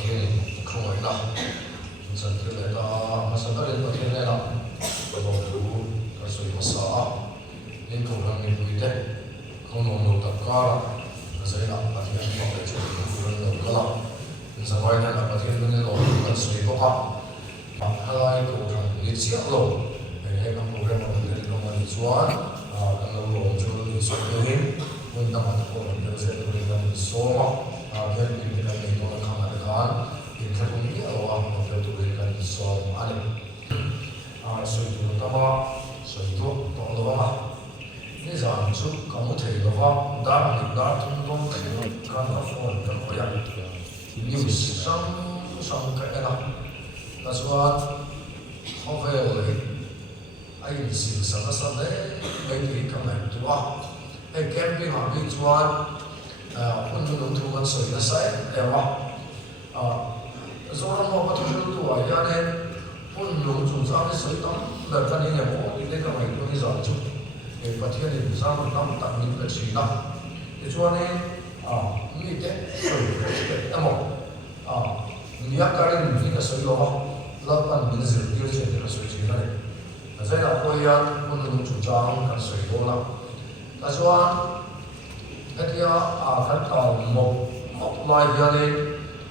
thiên không ấy nào dân thiên này ta mà dân ta đến thiên này nào và bảo thủ cái sự có xã nên không làm mình vui thế không nông nông tất cả là sẽ là cái thiên bảo vệ cho người nông cái nào dân ngoài này là cái thiên này rồi cái sự có cả hai cái thằng đi chiếc rồi hay các program mà mình làm mà chuan cái nông nông cho người sống được mình đang làm cái program sẽ được làm số cái những cái này nó không là cái in cái cũng như là ông có thể tụi cái số anh sử dụng nó mà sử dụng nó đó màนี่จะจุดก็ไม่ถือว่าด้านนี้ด้านตรงตรงที่การรับฟังกันก็ยังอยู่สังเกตนะแต่ส่วนเขาเวลไอ้สิ่งสังเกตไม่ดีกันไหนตัวไอ้แคมปิ้งหาวิจารณ์คนที่ลงทุนกันสวยนะใช่เดี๋ยวว่าส่วนเราพัฒนาตัวอย่างนี้คนลงทุนสร้างสวยต้องแบบนี้เนี่ยผมนี่ก็ไม่รู้ที่จะจุดประเทศนี้สร้างต้องตัดมิตรชีนะในช่วงนี้มีแต่สวยแต่หมดมีอาการนี้ก็สวยแล้วแล้วมันมีสิ่งที่เราเชื่อที่สวยจริงเลยแต่ใช่เราพยายามคนลงทุนจ้างกันสวยแล้วนะแต่ช่วงไอ้ที่การต่อหมกลายอย่างนี้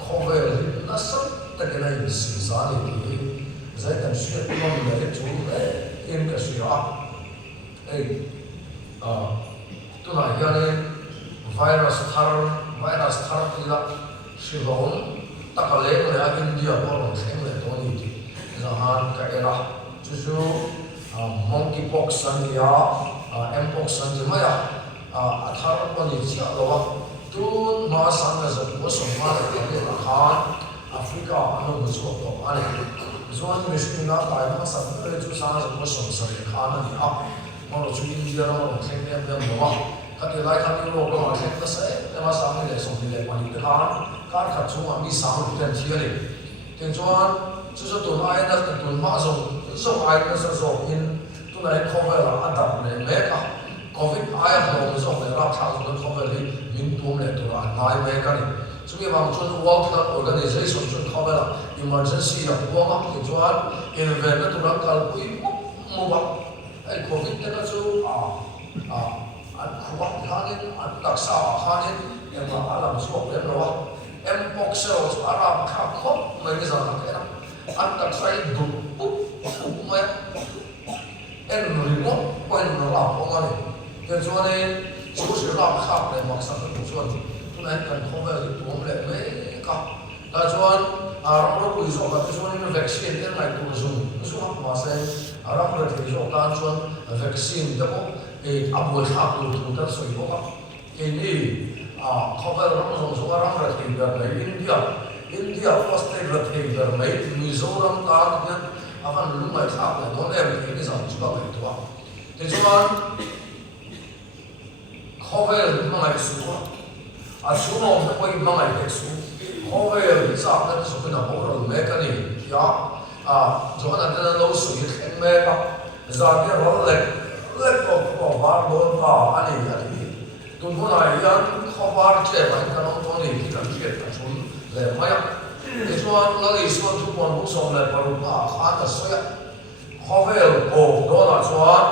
ข้อเวลาน่าสักแต่ก็ได้สิ่งสารที่ใช่กันเชื่อที่มันไม่ได้จูเอ็นก็เชื่อตัวไหนอย่างนี้ไวรัสทาร์ที่ละชีวงตะกะเล็กเลยอินเดียก็ลงเสียงเลยตัวนี้ที่จะหาแก่ละจู่ๆmonkey pox สันยาmpox สันที่ไม่ทาร์คนนี้เชื่อหรอวะตัวมาสังเกตว่าสมัยนี้ละฮานแอฟริกาอันนั้นส่วนตัวอันนี้ส่วนนี้สิ่งนั้นตายมาสังเกตจู่สังเกตว่าสมัยฮานนี่มันเราช่วยอินเดียเราลงเสียงเนี่ยเรื่องหรอวะถ้าเกิดไล่ทางยุโรปเราเสียงก็เสียแต่มาสังเกตส่งที่เล็กวันนี้ฮานการขัดช่วงมีสังเกตที่อะไรถึงช่วงจู่ๆตัวนั้นนั่นตัวมาส่งไอ้นั่นส่งอินตัวนั้นเขาไปละอันดับเลยแม้ก็โควิดไอ้เราส่งเลยรับชาตินั้นเขาไปเลยมินปุ่มเลยตัวนั้นนายแม้กันนี่ช่วงบางช่วง World Health Organization ช่วงเขาไปละ emergency อย่างพวกนั้นถึงช่วง event นั้นตัวนั้นการคุยมั่วไอ้โควิดเนี่ยก็จู่อันขวัญทางนี้อันรักษาทางนี้ยังมาอะไรมาช่วยเรื่องเรา mpox อาราบข้าคบไม่มีสังเกตนะอันรักษาดุปุ๊บไม่รีโมทเป็นระบบของมันเดี๋ยวช่วงนี้ช่วยระบบข้าเลยมักสังเกตช่วงทุกนั้นกันเขาไปตัวมันเลยไม่ก็แต่ช่วงเราคุยสองกันช่วงนี้วัคซีนเนี่ยไม่ตัวซุ่มช่วงมาเซ็นเราเปิดที่ช่วงการช่วงวัคซีนเดี๋ยวอับวยข้าตัวทุกท่านสวยกว่านี่เขาไปเราส่งส่งเราประเทศแบบไหนอินเดียออสเตรเลียประเทศแบบไหนมิโซรัมตาเนี่ยอาการรู้ไหมครับเนี่ยตอนนี้ประเทศที่สั่งชุดอะไรตัวแต่ช่วงเขาไปมาไม่สู้ช่วงนั้นไปมาไม่สู้เขาไปสั่งนั้นสุดท้ายเราเมกันนี่ยาช่วงนั้นเราสู้ยิ่งแข็งแรงจากที่เราเล็กก็บาร์โดนป่าอันนี้อย่างนี้ตัวคนไหนยังเขาบาร์เจ็บไปกันน้องตัวนี้ที่กันเจ็บกันชนเลยไม่ในช่วงเราอีส่วนทุกคนผู้ส่งเลยปรุป่าขาดเสียเขาไปโอ้โดนช่วง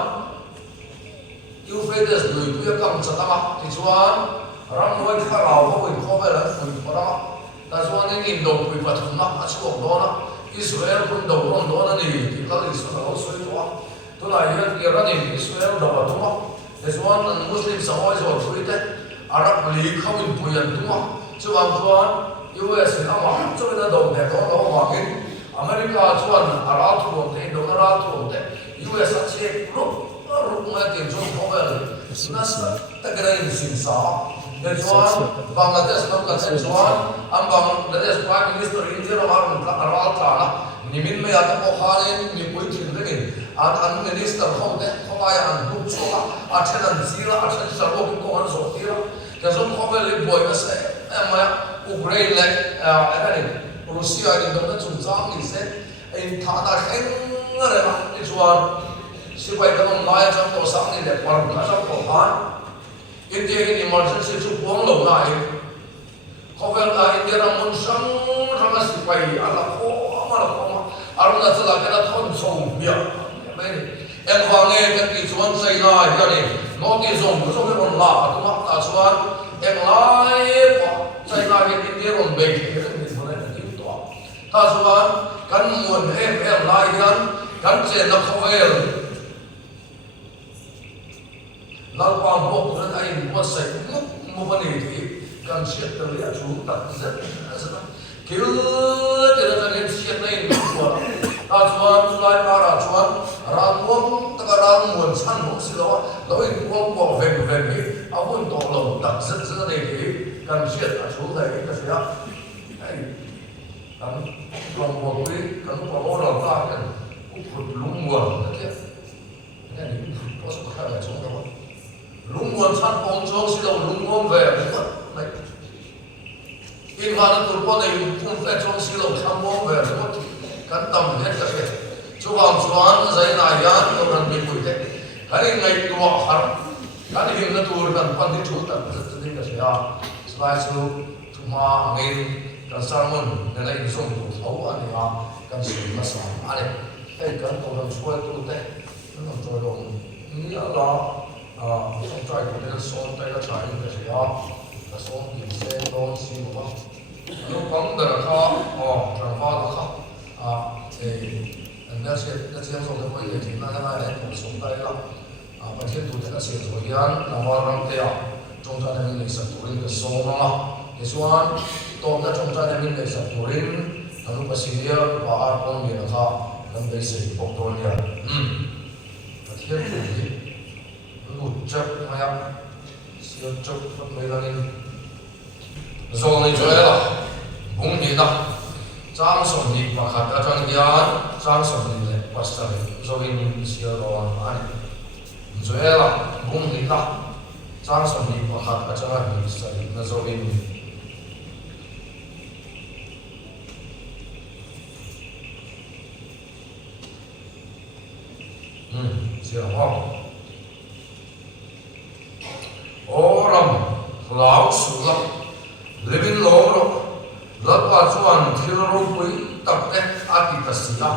ยูเฟเดสดูเพื่อกำจัดมาที่ช่วงรังไว้ข้าเราเขาไปเขาไปแล้วฝุ่นพอละแต่ช่วงนี้อินโดไปปฐมนักช่วงโดนอิสราเอลคนโดนโดนนี่ที่เขาอิสราเอลสวยตัวตัวไหนที่เราเนี่ยอิสราเอลโดนตัวแต่ช่วงนั้นมุสลิมสมัยส่วนสุดท้ายอาหรับลีเขาเป็นผู้ยันตัวช่วงช่วง US นะว่าช่วงนั้นโดนแต่ตัวเราว่ากินอเมริกาช่วงอาหรับช่วงแต่โดนอาหรับช่วงแต่ US เช็ครูปมาเตรียมช่วงเขาไปเลยนั่นแต่ก็ได้สินสาแต่ช่วงบังกลาเทศต้องการช่วงอันบังกลาเทศ Prime Minister อินเดียเราอาหรับท่านะนิมิตไม่อยากจะบอกเขาเนี่ยมีคุยถึงเรื่องอัน Minister เขาเนี่ยเขาไปอันบุกชัวอาเช่นซีละอาเช่นสรุปก็อันสุดที่ละแต่ช่วงเขาไปเลยบ่อยก็เสียมาอุกเรนเลยอะไรนี่รัสเซียนี่ตรงนั้นจุดจ้างนี่เสียไอ้ท่านั้นเองอะไรนะไอ้ช่วงสิไปตรงนั้นจังตัวสังนี่เลยปาร์กจังตัวพันอินเดียนี่ emergency ชุดพวงลงได้ Khovel a India na mun sang ranga sipai ala ko aruna chala kena thon so bia mai em wange kan ki chuan China hiani no ti zong so ke on la atuma ta chuan em lai pa China ke India ron be ke ni thone ni to ta chuan kan mun em lai hian kan che na khovel lau pa bo ran ai mo sai mo pa ni ti kan siat ta ria chu ta zat asana kil te ra kan siat nei ko ta chuan sulai para chuan ram wong ta ram mon chan mo si lo loi wong bo ven ni a hun to lo ta zat zat nei ti kan siat a chu dai ka sia ai kan long bo ri kan bo lo lo ta kan phut lung mo ta ke ni ko so kha la chu ta lung muôn sát bóng cho xin lỗi lung muôn về đấy in vào nó tụt qua này phun phép cho xin lỗi tham muôn về nó cắn tầm hết cả cái chú hoàng xoán giấy này á tôi cần bị bụi thế cái này ngày tua hẳn cái này nó tụt cần quan đến chú tận rất là cái gì à slide chú mà ngày cái salmon cái này dùng của thấu anh à cái gì mà sáng anh cái cái tôi cần xuôi tụt thế nó tôi đồng nghĩa là trong trại của cái son tay là trại cái gì á cái son kiểm xe đón xin một bác lúc bắn được là khó chẳng qua là khó thì anh sẽ dùng cái mấy cái thì nó là để một son tay là bản thân tụi nó sẽ rồi gian là hoa răng teo trong trại này mình sẽ tụi cái son mà cái son tôm nó trong trại này mình sẽ tụi nó lúc mà xin dia và ăn con miệng là khó làm cái gì bốc tôi nha bản thân tụi một chốc maya siêu chốc rất mấy lần rồi này chơi là bung đi đó trang sòng đi và khát ra trang gian trang sòng đi này bắt đầu rồi mình siêu rồi anh chơi là bung đi đó trang sòng đi và khát ra trang đi sai nó rồi mình siêu ngon Oram lau sulam living loro latwa chuan thilro pui takte akitasia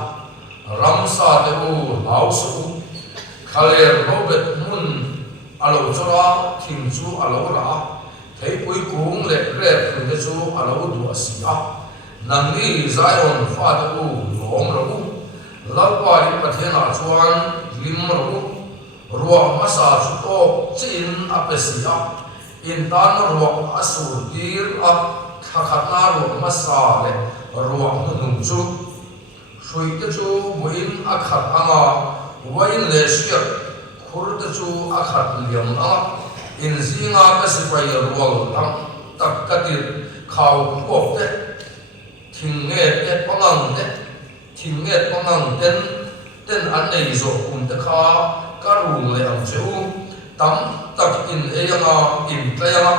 ramsa te u lau su khaler robet mun alo chora thim chu alo ra thei pui kung le re phun te chu alo du asia nangni zion fa te u lom ro latwa ri pathena chuan lim ro ruộng masa chu to chin apesia in tan ruộng asur tir a khakhatna ruộng masa le ruộng nung chu shui te chu muin a khat anga wain le shir khur te chu a khat liam anga in zinga ka sipai rual tam tak katir khau pok te thinge te pangang ten an nei zo kum te kha karu le ang cheu tam tak in eyanga in tlayanga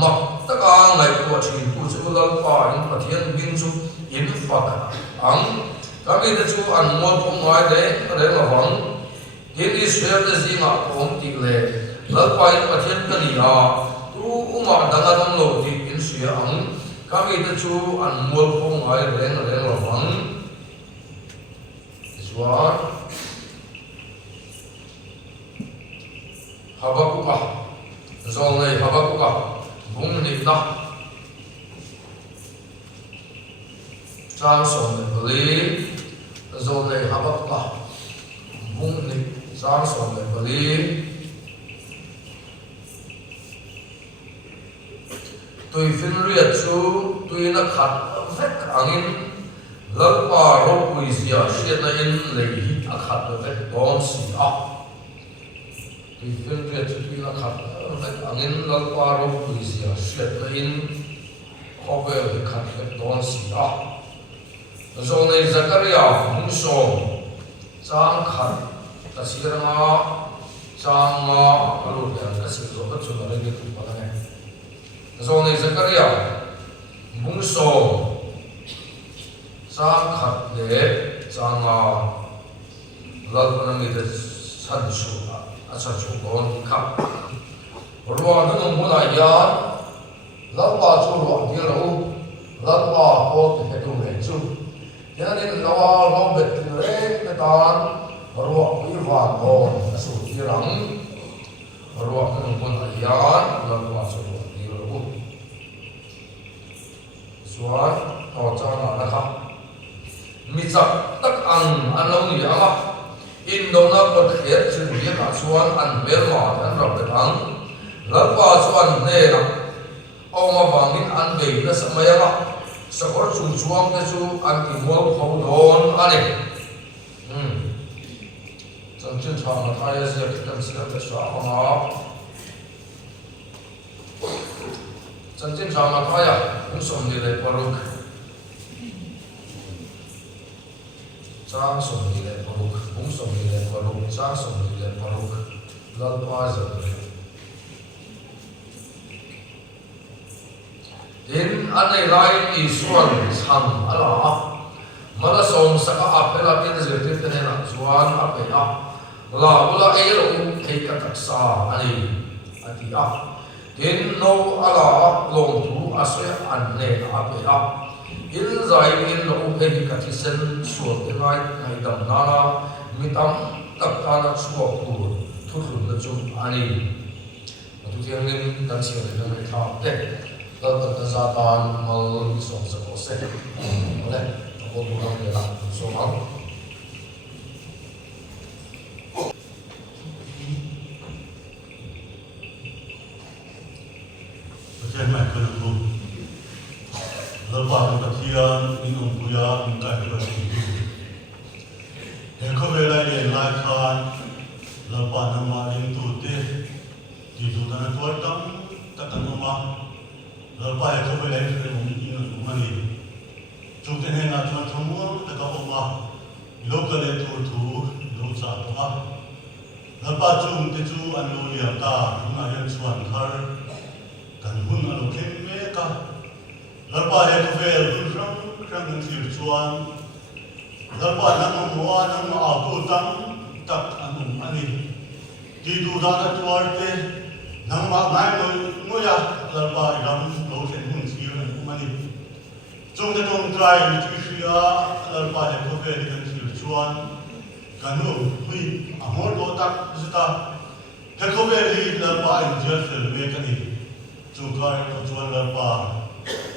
mak taka ngai ko chin pu chu lal pa in pathian bin chu in fak ang kami te chu an mo thong ngai de ma wang in Israel de zinga kom ti le lal pa in pathian kani a tu uma danga dam lo ti in sia ang kami te chu an mo thong ngai ma wang Iswa Habakkuk zong nei Habakkuk bung ni na trang song nei bali zong nei Habakkuk bung ni trang song nei bali tui fin riat chu tui na khat vek angin lalpa ro pui sia siat na in lei hi a khat vek bom si a Ifin riat chu na khat vek angin lalpa ro pui sia siat na in khobe hi khat vek bom si a zong nei Zakaria hung song chang khat ta siranga chang ma alu ya ka sir ro ka chu na le tu pa ne zong nei Zakaria hung song chang khat le chang ma lal na mi de san chu a san chu gon kha ruwa na no mo la ya lau pa chu ruộng đi lâu lau pa có thì cái đường này chu cho nên lau bệt thì đấy cái tan ruộng cái vàng hồn sụt đi lắm ruộng cái con hải yán lau pa chu ruộng đi lâu xuân họ cho nó là khác mi chắc tất ăn lâu nhiều lắm in đâu nó có thể chịu việc cả xuân ăn bền mà ăn rau bệt ăn lau pa xuân này là ông mà vàng mình ăn bể nó sẽ mấy lắm sẽ có chung chuông cái chú ăn thì mua khẩu đồn ăn đi chẳng chân chọn là thay ra cái tâm sự cái sao họ chẳng chân chọn là thay à cũng sống đi lấy bảo lục trang sống đi lấy bảo lục cũng sống đi lấy bảo lục trang sống đi lấy bảo lục lần qua giờ in anh này lại đi xuân thầm ở đó mà là sống sắc áp là bên dưới tiếp theo là xuân áp về áp là bula ấy là thấy cái đặc sa anh thì áp in nô ở đó lòng thú ở dưới anh này áp về áp in dài in nô thấy cái thị sinh xuân cái ngày đầm na mi tâm tập ta là xuân thủ thủ là chung anh tu thiền nên cần siêu để nó thao thế tất cả gia tan mal sống sống sẽ đấy có đủ năng để làm số máu trên mạch cơ được luôn lần vào tập thiền in ông buya in cái vật gì hiện có về đây để lại khan lần vào năm mà in tu tê thì tu ta nói tâm tất cả nó mà lần vào có về đây để ông in ông mani chúng ta hay là chúng ta mua tất cả ông mà lúc cái này tu lúc sao đó lần vào chúng ta chú anh lưu liệm ta chúng ta hiện chuẩn khar kan hun alo khem me ka lalpa he ko vel rang rang ng sir chuan lalpa nang mo nang a ku tang tak anum ani ti du da na tuarte nang ma mai mo ya lalpa ram lo chen hun sir an mani chung ta chung trai ti sia lalpa he ko vel kan sir chuan kanu hui amor do tak zita he ko vel hi lalpa in jer fel me kani chúng ta có chuan lalpa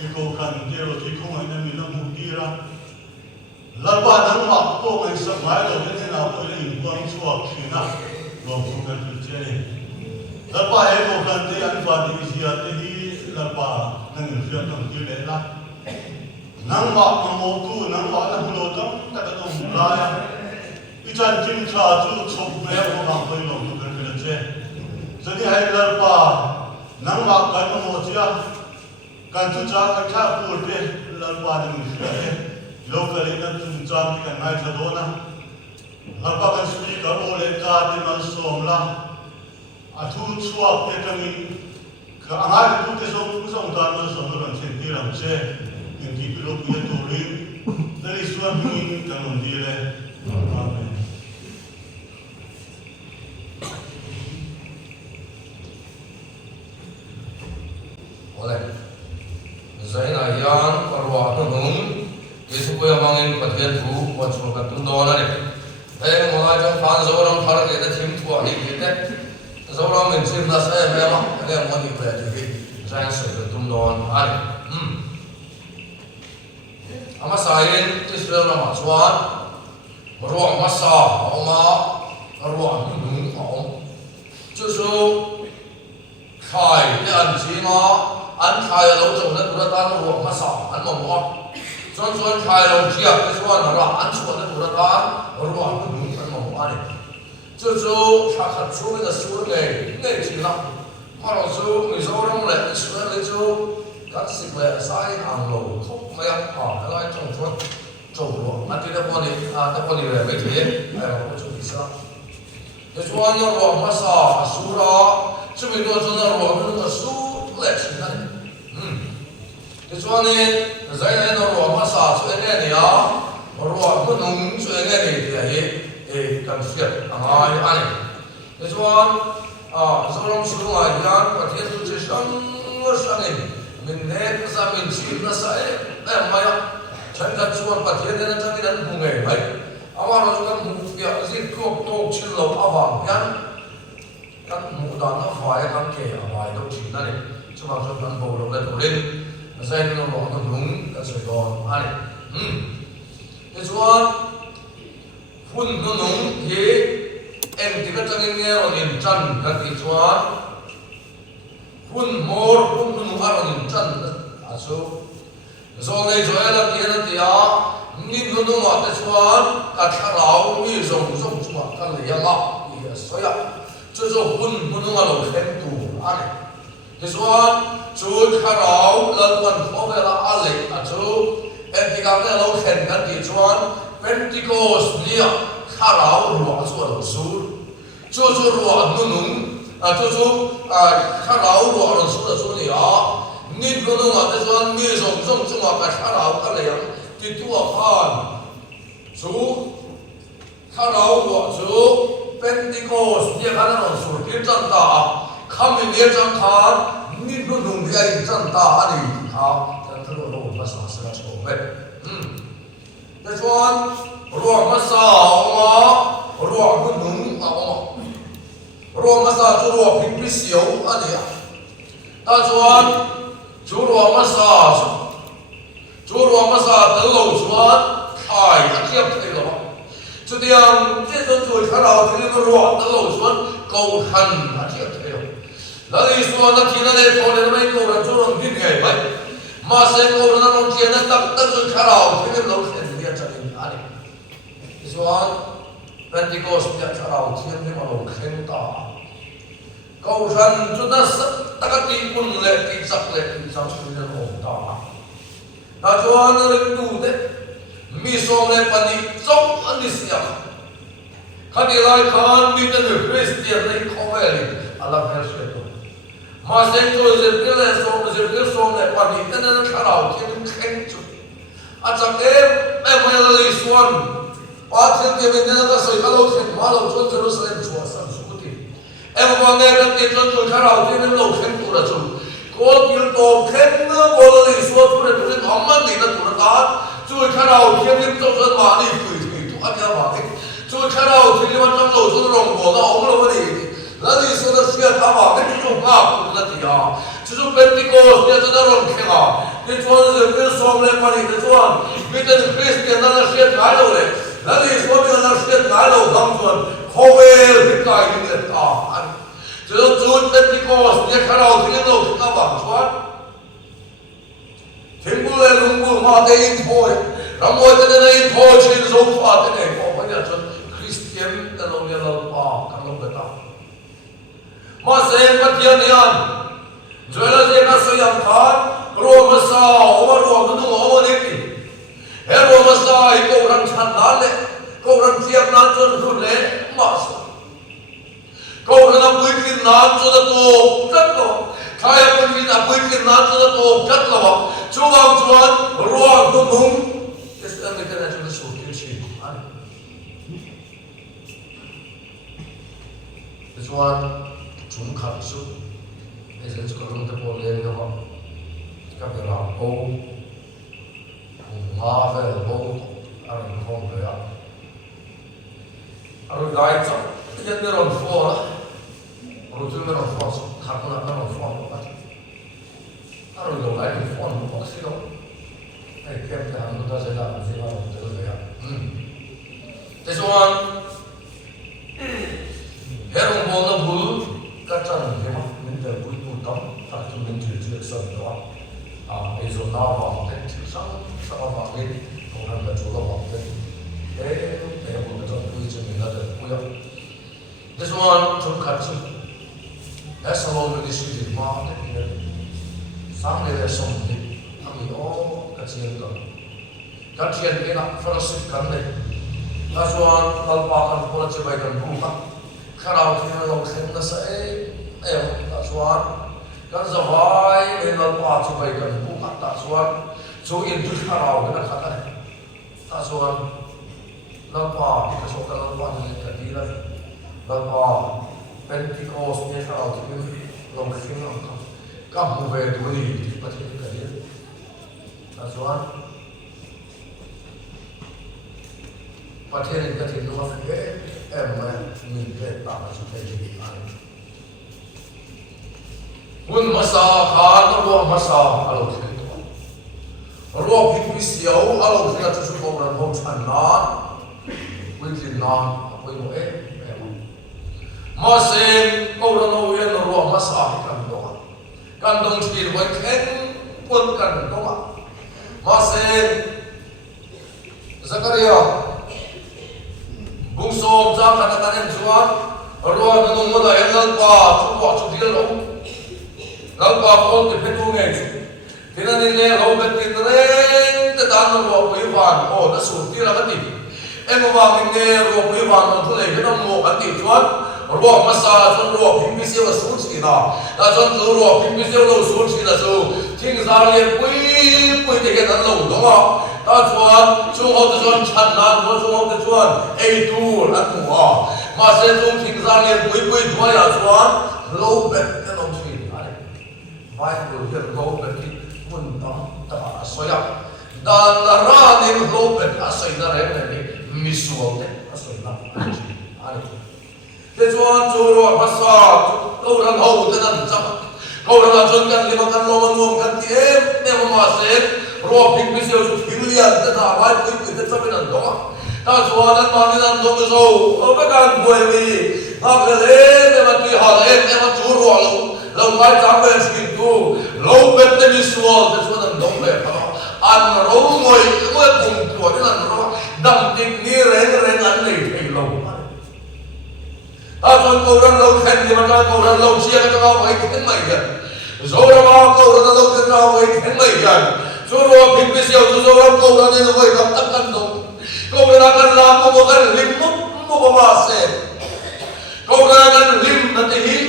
iko khan tero ti khong ai na mi na mu tira lalpa nang ma to ngai sa mai lo ke na ko le in quang chuak thina lo khu kan tu che ni lalpa he ko khan te an fa ni sia te hi lalpa nang ni fian nang ti le la nang ma mo tu nang ma na lo tam ta ka tong la ya i chan kim cha chu chok me ho ma ko lo khu kan le che jadi hai lalpa nang ma kan mo chia kan tu cha ka kha pur pe lalpa ni fe local in tu cha kan ngai tha do na lalpa kan sui ka o le ka ti man som la a thu chuak te kan ni ka angai tu te som ta man som ran chen ti ram che in ki pi lo pu ye tu rin dari suan ni kan on di le amen oleh zaina yan arwa nung yesu ko yamangin pathian thu wa chu ka tun do na ne ai mo ga jang pan zo ram thar ke da thim thu ai ke te zo ram min sim na sa me ma ale mo ni pe ti zain so ka tun do an ama sain israel na ma chuan ro ma sa ma arwa nung ma chu su khai te an chi ma anh khai lâu trong đất của ta nó ruộng mà sọ anh mà mua cho khai lâu chia cái số nó là anh số đất của ta ruộng nó đúng anh mà mua này cho khai khát số cái số này chỉ là mà nó số người số đông lại số này số các sự lại sai hàng lầu không mấy ăn hỏi cái loại trồng ruộng anh thì đã qua đi về mấy thế ai mà có chỗ gì sao cái số anh nó ruộng mà sọ số đó chứ mình nói cho nó ruộng nó số lệ chỉ này cái chỗ này giải này nó ruộng mà sao chỗ này này à ruộng nó nung chỗ này này thì cần thiết ai anh cái chỗ số đông số này nhá có thể tôi chỉ sang này mình nghe cái sao mình chìm nó sẽ em mày ạ chẳng cần chuan bát thiên nên chẳng đi đến hùng nghề vậy ama nó chúng hùng việc gì cuộc tổ chức lâu avang nhá các mũ đàn nó phải các kẻ phải đâu chỉ này chúng ta cho nó bầu đầu lên lên dây nó bỏ nó đúng cái sợi đòn này cái chuan phun nó đúng thì em thì cái chân nghe rồi nhìn chân cái cái chuan phun mồi phun nó đúng ở nhìn chân à số rồi này rồi là kia là tia nhìn nó đúng ở cái chuan cả thằng lão mi rồng rồng chuan cái này mà cái sợi à cho phun nó đúng ở đầu khen tủ này cái chuan chú thằng lão lần lần có về là ăn lấy à chú em thì cái này lão khen cái gì chuan Pentecost nia thằng lão ruộng chuan đầu sú chú ruộng nó đúng à chú thằng lão ruộng đầu sú là chú này à nhìn nó đúng ở cái chuan mi rồng rồng chuan cả thằng lão cái này cái tua phan chú thằng lão ruộng chú Pentecost nia cái nó sú cái chân ta khăm nia chân ta nhìn nó đúng cái chân ta anh ha chân thằng lão ruộng nó sao sẽ cho vậy cái chuan ruộng nó sao mà ruộng nó đúng à mà ruộng nó sao chú ruộng bình bình xíu anh à ta chuan chú ruộng nó sao chú ruộng nó sao tới lâu chuan ai đã tiếp thế rồi chú tiếng cái chân chuột khá là thì nó ruộng tới lâu chuan cầu hành đã tiếp thế rồi là đi xuân nó chỉ là để thôi để mấy câu là chú ruộng biết nghề vậy mà xem câu nó non tiền nó tập tập chuột khá là thì nó lâu khen đi cho mình anh xuân Pentecost nhận khá là thiên nhưng mà lâu khen ta cầu thần chúng ta tất cả tin quân lệ tin giặc chúng ta ổn ta là cho nó lên tu thế mi som lên pani trong anh đi xem khi đi lại khan mi tên người Christian này không về đi Allah hết sẽ tu mà xem tôi sẽ biết som lên pani tên nó khá là thiên khen chút à chắc em hay là lý xuân ba thiên cái bên này nó sẽ khá là thiên mà lâu chuan Jerusalem chúa sang em còn nghe cái tiếng chân tôi khá là thiên nên lâu khen tu là chủ có tiếng tổ khen nó có là lý xuân tu là tu nên thắm mắt thì nó tu là ta chui khá là thiên nên trong dân mà đi quỷ tu ăn nhau mà thế chui khá là thiên nên trong lâu chuan rồng của nó ông lâu cái gì là lý xuân nó xuyên thắm mà cái chúng ngáp tu là gì à chú Pentecostเนี่ยจะได้รองแข่งอ่ะนี่ชวนจะเป็นสองเลยพอดีนี่ชวนมีแต่คริสเตียนนั่นเสียดายเลยแล้วนี่ชวนมีนั่นเสียดายเลยบางชวนเขาเวลพิการกินเด็ดอ่ะจะจูดเป็นที่โกสเนี่ยข้าเราที่เราที่เราบางชวนถึงบุเรลุงบุมาได้ยินโอยรำมวยจะได้ยินโอยชินโซฟาที่ไหนบอกว่าเนี่ยชวนคริสเตียนแต่เราเนี่ยเราป่ากันเราเป็นตามาเซ็นปฏิญาณJoela je na sayam khan Roma sa oma Roma nu oma neki he Roma sa hi ko ram chan na le ko ram chiap na chon ru le ma sa ko ram pui kin na cho da to tat lo khaya pui kin na pui kin na cho da to tat lo chuang chuan ruwa nu nung es ta me kana chon so kin chi an chuan chung khan su nên chúng ta không thể bỏ lên được không? Các việc làm ô, ngã về ô, anh không về à? Anh gái chắc, nhân nó làm phò đó, anh chúng nó làm phò, thằng nó làm phò đó, anh rồi lại làm phò nó bác sĩ đó, này kem thì anh ta sẽ làm gì mà làm được vậy à? Thế cho anh, hết ông bố nó bự, các chân thế mà mình phải bự tại chúng mình chỉ chuyện sân đó bây giờ nào vào cái chữ sao vào cái không làm là chủ động vào cái để một cái trong quy trình mình là được quy định this one chúng khẩn chứ that's all we need to do mà cái sáng nay là xong thì thằng mình cái chuyện đó cái chuyện cái nào fellowship cái này that's one lần ba lần bốn lần bảy lần bốn lần khai đầu thì nó khen nó sẽ em that's one kan zawai me lal pa chu bai kan pu khat ta chuan chu in tu kharau kan khat ani ta chuan lal pa ka so ka lal pa ni ka di la lal pa Pentecost ne kharau ti min long khing ang ka các mù về tuổi thì có thể cái gì là doanประเทศนี้ก็ถึงว่ามีเรื่องต่างประเทศที่อะไรหุ่นมาสาขาตัวมาสาอารมณ์ที่ตัวรวมพิพิเสียวอารมณ์ที่เราจะช่วยเราเราชนะวิธีนั้นไปหมดมาเซ็งเราเราเรียนรวมมาสากันตัวกันตรงที่ไว้แข่งปนกันตัวมาเซ็งสักการะบุ้งโซมจากขณะนั้นชวนรัวนั่งมาได้เงินป่าชุบว่าชุบที่เราเงินป่าคนที่เป็นตัวเองที่นั่นเนี่ยเราเป็นที่เร่งแต่ตอนเราไปวันโอ้นั่นสุดที่เรากันดิเอ็งว่ามิเนี่ยเราไปวันมันทุเรศที่เราโง่กันดิชวนรัวมาซาชวนรัวพิมพ์เสียวสูงสินะแต่ชวนรัวพิมพ์เสียวเราสูงสินะสู้ทิ้งสารเลยปุยที่แกนั่นเราถูกมั้ยถ้าชวนช่วงเขาจะชวนฉันนั้นช่วงเขาจะชวนไอ้ตูนั่นหัวมาเส้นช่วงทิ้งสารเลยปุยด้วยอ่ะชวนเราเป็นแค่น้องชีอะไรไม่รู้เรื่องเราเป็นที่มุ่งตั้งแต่สวยด้านร้านนี้เราเป็นอาศัยนั่นเองนี่มิสวอลเนี่ยอาศัยนั่นอะไรแต่ชวนจูรัวภาษาเราเรื่องเขาจะนั่นจับเขาเรื่องชนกันลิบกันโลมันงงกันที่เนี่ยมาเส้นรวมพิมพ์เสียวพิมพ์เรียนแต่ถ้าไว้คุยจะจะเป็นอันตัวถ้าชวนนั้นมาที่นั่นตัวก็สู้เอาไปการป่วยมีถ้าเป็นเล่เนี่ยมันที่หาเล่เนี่ยมันจูรัวเราไว้จำเป็นสิ่งตัวเราเป็นแต่มิสวอลแต่ชวนนั้นต้องแบบอันเราหน่วยเมื่อปุ่มตัวที่นั่นเราดำติ๊กนี่เร่งอันนี้ให้เราถ้าชวนเขาเรื่องเราแข่งที่มันเขาเรื่องเราเชียร์ก็เอาไปแข่งไม่กันโซลามาเขาเรื่องเราจะเอาไปแข่งไม่กันช่วยรวมพิมพ์เสียวช่วยรวมเขาเรื่องนี้เราไปทำตั้งกันตรงเขาเรื่องกันลามเขากันลิมมุกมาเสียเขาเรื่องกันลิมนั่นเอง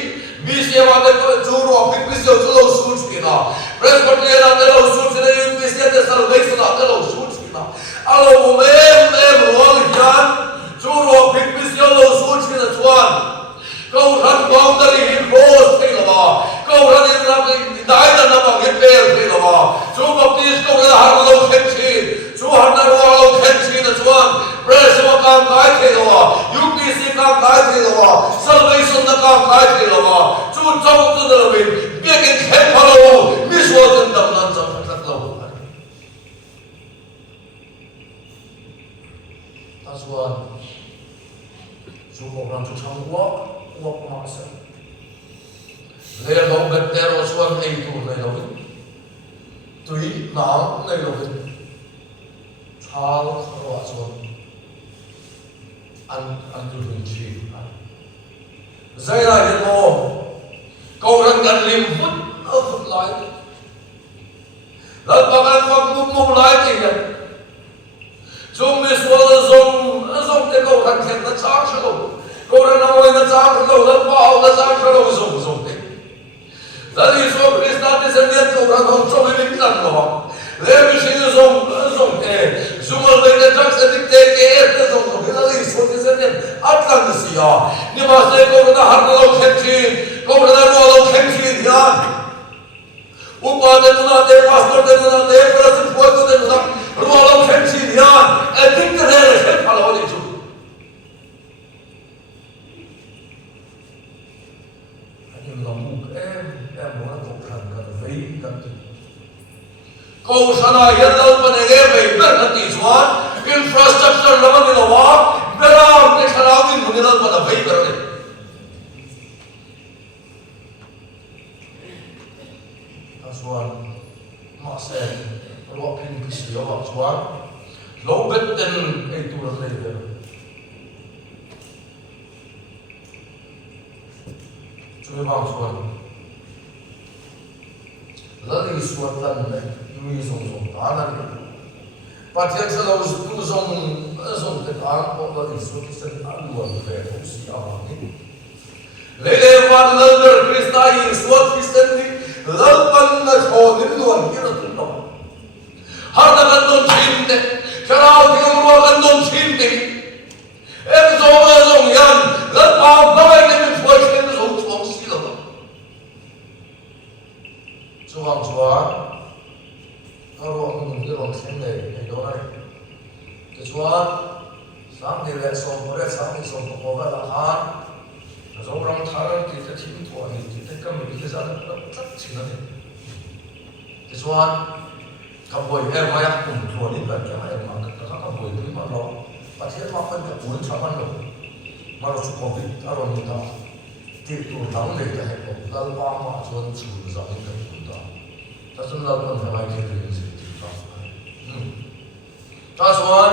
มีเสียว่าแต่ช่วยรวมพิมพ์เสียวช่วยเราสู้ชีนะเพราะคนที่เราแต่เราสู้ชีนะพิมพ์เสียวแต่สารเลสนะแต่เราสู้ชีนะเอาเราเอ็มรวมกันช่วยรวมพิมพ์เสียวเราสู้ชีนะชวนเขาทันความตรีโพสให้เราบ้าเขาทันยังรับได้แต่นับว่าเก็บเงินให้เราบ้าช่วยบอกที่เขาจะหาเราเข็มชีช่วยหาเราเข็มชีนะชวนเพรสว่าการขายให้เราบ้ายูพีซีการขายให้เราบ้าสลายสุนทรการขายให้เราบ้าช่วยจ้องตัวเราเป็นเบี้ยกินเข้มพะโล้มิสวอลดำน้ำจับทักเราถ้าชวนช่วยบอกเราจะทำว่ามาเสกเลี้ยงเราเป็นแต่เราชวนไอ้ตัวในเราตุยหนาวในเราชาลเราชวนอันดูดีชีใจเราเห็นโม่เขาเรื่องกันลิมฟุตฟุตไลท์แล้วประกันความมุมไลท์จริงเนี่ยจงมีส่วนส่งที่เขาทำแข่งนักช้างเขาเขาเรื่องเอาไว้นักช้างเขาแล้วก็เอานักช้างเขาส่งแต่ที่ส่วนคริสต์ที่เสด็จเขาเรื่องของโจมิลิกันเขาเรื่องวิธีส่งส่งอะไรเนี่ยจักเสด็จเตะแต่ส่งที่นั่นที่ส่วนที่เสด็จอัตลันเสียนี่มาเสกเขาเรื่องหาเราเข้มชีเขาเรื่องเราเข้มชีเดียนอุปาเดนุนาเดพาสโตเดนุนาเดพระสุนทรเดนุนาเราเข้มชีเดียนเอ็ดดิ้งเดอร์เห็นพลังวันจุเขาชนะยันเราเป็นเรื่องแบบนั้นที่ชวนอินฟราสตรักเจอร์เราไม่รู้ว่าเวลาในขณะที่มันเราเป็นแบบนั้นถ้าชวนมาเซ็นเราพิมพ์เสียว่าชวนเราเป็นไอ้ตัวนั้นเลยช่วยบางชวนแล้วที่ส่วนนั้นเนี่ยมีส่งตานั่นประเทศเราส่งแต่ตาเพราะว่าที่ส่วนที่เป็นอันล้วนเป็นของสิ่งนี้เลวันเลิศคริสต์ไอ้ส่วนที่เป็นเลิศปันนักโหดินล้วนที่เราต้องทำหากกันโดนชินเตะชาวที่รัวกันโดนชินเตะเอ็มส่งยันแล้วพาไปกันเป็นช่วยเช่นส่งสิเรา chuang chuan aro ang ngi rom sen le nei do nai ke chuan sang ni le som pore sang ni som ko ga la han zo ram thar ki te thim to ani ki te kam mi ke za na tat china ne ke chuan ka boi e ma ya kum thlo ni ba ke ma ya ma ka boi ni ma lo pa the ma pa ka un cha man lo ma ro chu ko bi aro ni ta ti tu dang le ka he ko lal pa ma chuan chu za ni ka tu da ta sun lal pa na mai ke ni si ti ta ta chuan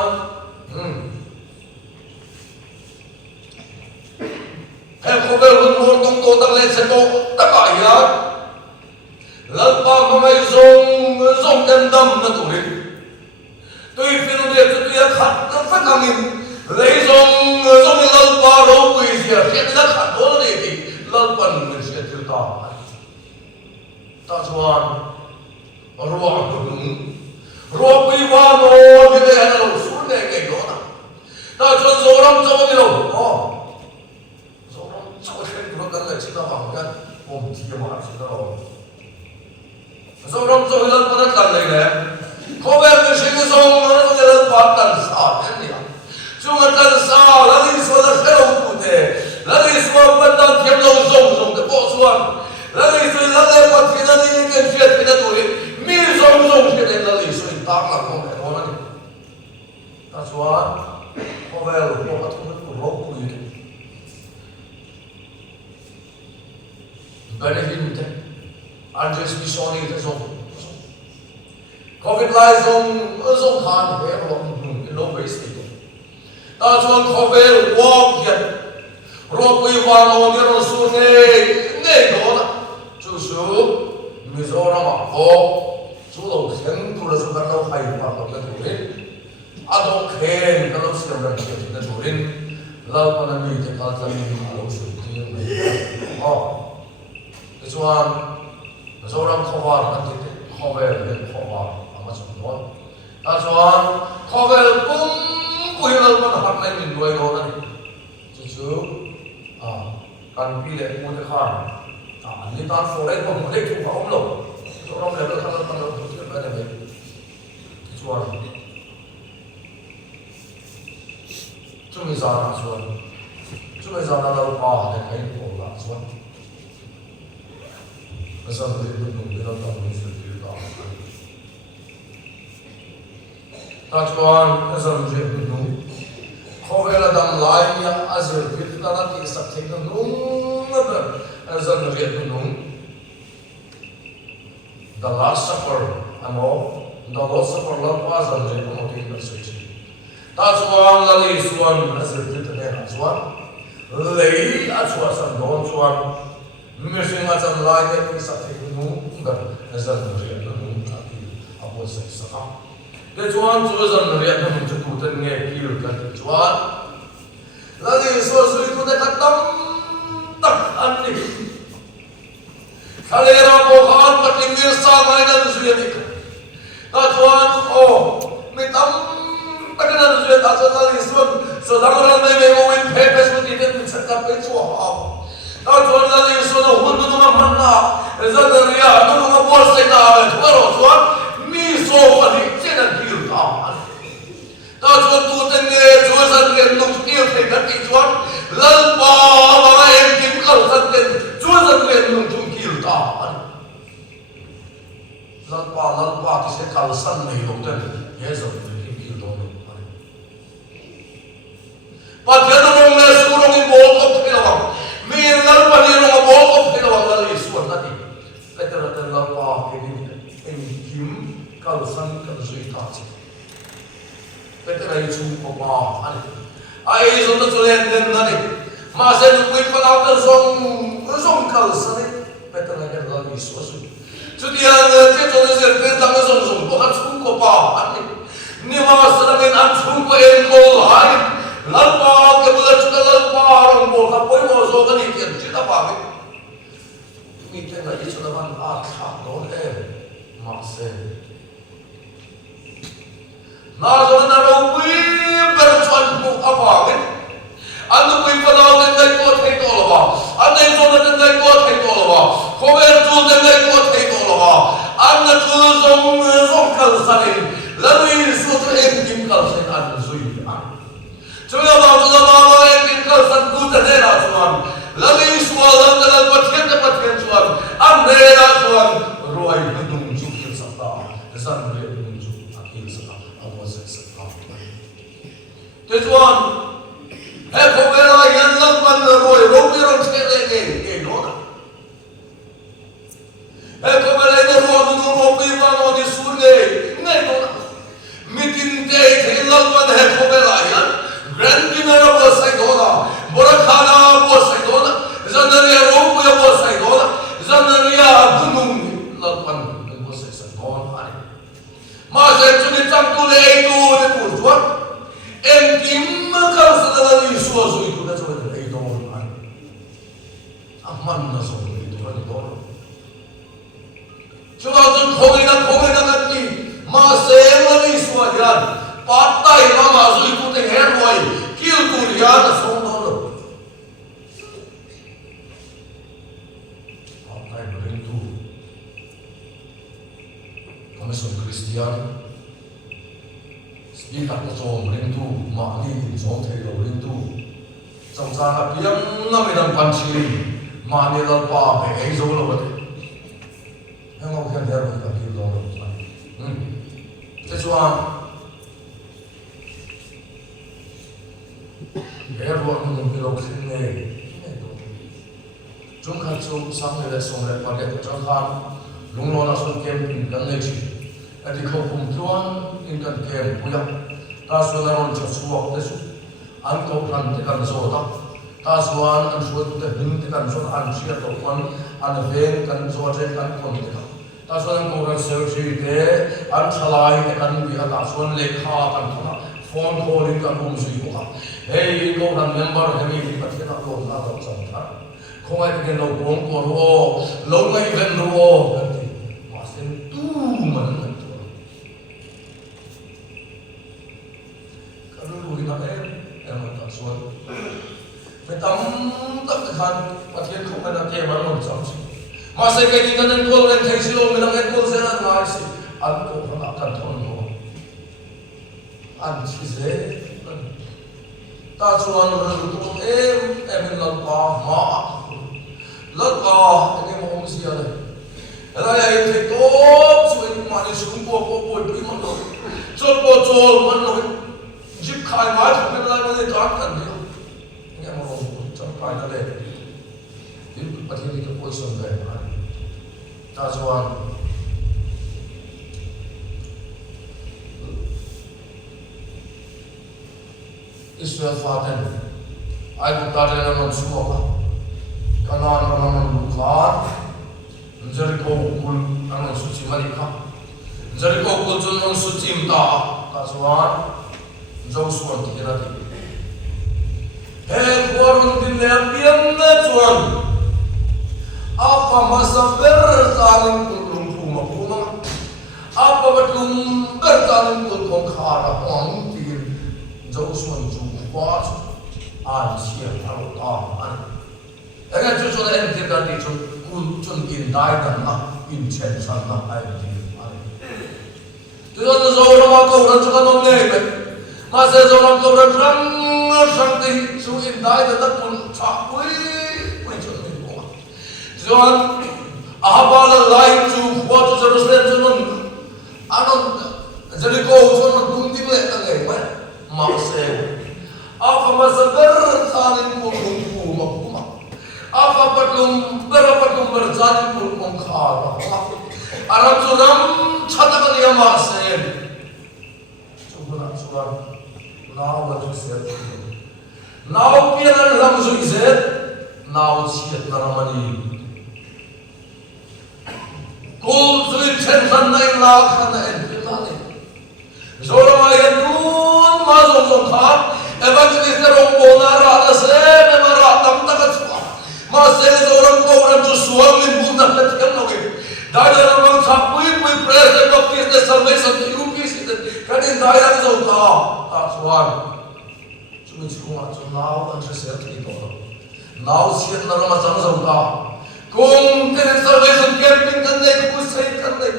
hẹn cô về luôn muốn tung tô tăng lên xe tô tất cả ya lần ba mà mày dùng đem đâm nó tụi tôi phiền việc tôi khát nó phát hàng nghìn lấy dùng lần ba đâu quỳ gì hiện là khát đó là gì lần bần mình sẽ tiêu ta ta chuan ruộng ruộng quỳ qua nó như thế là đâu xuống này cái đó nè ta chuan rồi lắm cho cái đâu nó cần là chỉ là bằng cái vùng chỉ mà chỉ là rồi rồi rồi lần có cần này nè có vẻ như sinh sống nó có thể là bắt cần sao thế nhỉ chúng ta cần sao là đi xuống là sẽ không cụ thể là đi xuống bắt đầu kiếm lâu dùng cái bộ xuống là đi xuống là để bắt thì là đi cái chuyện thì là tuổi mi dùng cái này là đi xuống tăng là không phải nó này ta xuống có vẻ là có cái thông tin của bố gì benefit mit Andres Bisoni te som Covid lai som khan he ro no base ni ta chuan Covid walk yet ro pui wa no ni ro su ne do na chu su Mizoram a ho chu lo sen tu la su kan lo khai pa lo ka tu rin a do khen ka lo siam ran che na tu rin la pa na ni te ka ta ni a lo su ti ni ho chuan zoram khovar kan ti khovel le khovar ama chung non ta chuan khovel pum puilal man hat lai min duai do na chu kan pi le mu te khan ni ta so le ko mu le chu phom lo zoram le le khan kan lo chu ba le chuan chu mi za na chuan chu mi za na lo pa le kai ko la chuan Asal dari itu mungkin orang mesti tahu. Tajuan asal dari itu, kau kalau dalam lainnya asal kita nanti sakitkan nunggu asal dari itu the last supper, the last supper lalu asal dari itu mungkin bersuci. Tajuan lagi suan asal kita ni tajuan, lagi asal sandawan suan. Mesti macam lain yang sakit nu, dan asal dari itu tapi apa saya sakam. Kecuali jualan dari itu mencukupi ngekil kan kecuali lagi sesuatu itu dekat tak aneh. Kalau bohong bertinggi sama dengan sesuatu. Kecuali mitam dengan sesuatu asal lagi sesuatu. Sedang orang memang pepes begitu mencakap itu apa. Tajuan lagi sudah hundu tu mana? Zakaria tu mana bos sekali. Baru tuan miso kali jangan diulang. Tajuan tu tengah jualan rendung tiap hari tuan lalpa mana yang kimkal santen jualan rendung tu diulang. Lalpa kisah kalsan ni dokter. Ya sebab diulang. Pada orang yang suruh imbol opilawang. Minal paniro nga boko pinawang lalisuan natin. Letter lang pa kim kalsan kalsui tachi. Letter ay chupo pa ay so na tulen den natin. Masen wait pa out the song kalsan. Letter ay lalisuan. Tudiyan teto na sir pentang song baka chupo pa ni mga salamin ang chupo engkol ay lalpa kebetulan sudah lalpa orang boleh kau mau so kan ini cerita apa? Ini kan lagi sudah man akak dollar masih. Nah so na rawi berjuang bu apa kan? Anu pun pada orang yang kuat itu loh, anu yang so na yang kuat itu loh, kau berjuang yang kuat itu loh. xua hian patai mama zui ku te her roi kil tu hian a song do lo patai ring tu Commission Christian speak up so ring tu ma ni so thei lo ring tu trong ra là piang na mi dang pan chi ma ni la pa be ei zo lo ba em ngọc hiện theo là kêu lo lo thế cho anh cái ruộng mình cái lộc sinh này chúng ta chụp sáng ngày là sống lại quan điểm trong tham lúc đó là xuân kem in gần này chỉ là thì không cùng tuan in gần kem bây giờ ta xuân là còn chụp suộc đấy chứ anh câu lần thì cần số đó ta xuân anh xuân thì hình thì cần số anh chia tổ quân anh về cần số trên cần quân thì không ta xuân câu lần sơ chi thế anh trả lại thì cần bị anh ta xuân lệ kha cần không phone call in cần cùng suy của họ hey câu lần member thì mình phải thiết lập luôn ta tổng sản phẩm không ai cái lâu cuốn của ruo lâu ngày gần ruo mà xem tu mà nó cái lúc đó em mà tập xuân phải tắm tất cả khăn và thiên không phải là kẻ mà nó chậm chứ mà sẽ cái gì nên cô lên thấy xíu mình đang nghe cô sẽ là nói gì anh cũng không đã cần thôn nữa anh chỉ dễ ta chuan rồi tụi em mình lần qua mà lần qua anh em không gì này là em thấy tốt rồi mà đi xuống qua đi mà rồi chốt mà rồi giúp khai mãi không biết lại mà đi cán cần gì anh em không trong phải là đây thì bắt đầu cái position này ta chuan Israel Faten, ai cũng ta đây là một số cả, Canaan là một lugar, Jericho cũng là một số chim malik cả, Jericho cũng là một số chim ta chuan, Joshua thì ra đi, he quarun din le piam na chuan, apa masa berzalim kulung puma puma, apa betul berzalim kulung khara orang tin, Joshua quá an chia thảo ta an anh em chú cho em tiếp tục đi chú chun in đại đàn na in chen san na ai đi anh chú cho nó rồi nó mà câu nó chú con nghe vậy mà sẽ rồi nó câu nó răng thì chú in đại đàn na cũng chả quý chú mình bỏ chú anh ba là lại chú qua chú Jerusalem chú nó anh Jericho chú nó cũng đi lại là ngày vậy mà sẽ apa masabar saling kulung puma apa patlum berjalan kulung khara aram suram chata kaliya masen chubuna suram now what you said now pianar lam zui zet now chiat naramani kul zui chen san nai la khana en pilani zorama yadun ma zong kha evangelist rong bonara la se me mara tam ta ka chua ma se zoram ko ram chu suam min bun na la thiam no ge dai la mang cha pui prayer the baptist the salvation the upc the kadin dai la zo ta chuan chu mi chu ma chu now an se ti to now sian na ma chang zo ta kung the salvation camping kan nei ku sai kan nei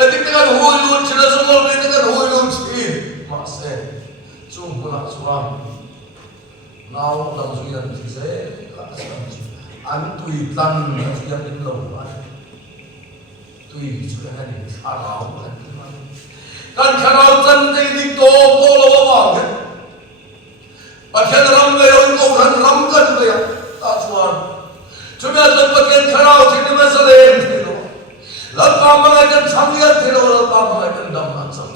adik ta kan hoi lu chila zo mo ne ta kan hoi lu chi ma se chung pula chuan now lam zui an thi se an tui tlan thiam in lo an tui chu an ni tharau an kan kharau chan te dik to lo wa ke pathian ram ve on ko ran ram kan ve ta chuan chuma lo pathian kharau thi ni ma salen thi lo la pa ma kan changya thi lo la pa ma kan dam an sam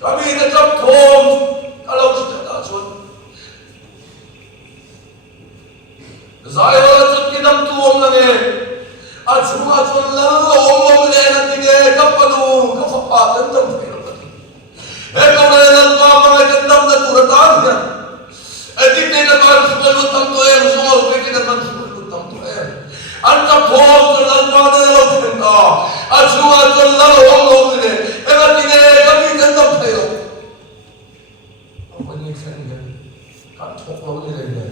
kami đã chấp thôn kalau sudah tak sun saya chút cái năm tuom là nghe chúng là ông le là tiếng nghe cấp panu cấp phật đến tâm thế là hết câu này là qua mà cái năm là tu là tan nha tiếp đến là ban sự luôn tâm tôi em rồi cái năm ban sự luôn tâm tôi em anh chấp thôn là qua đây là thiên ta Paul ni le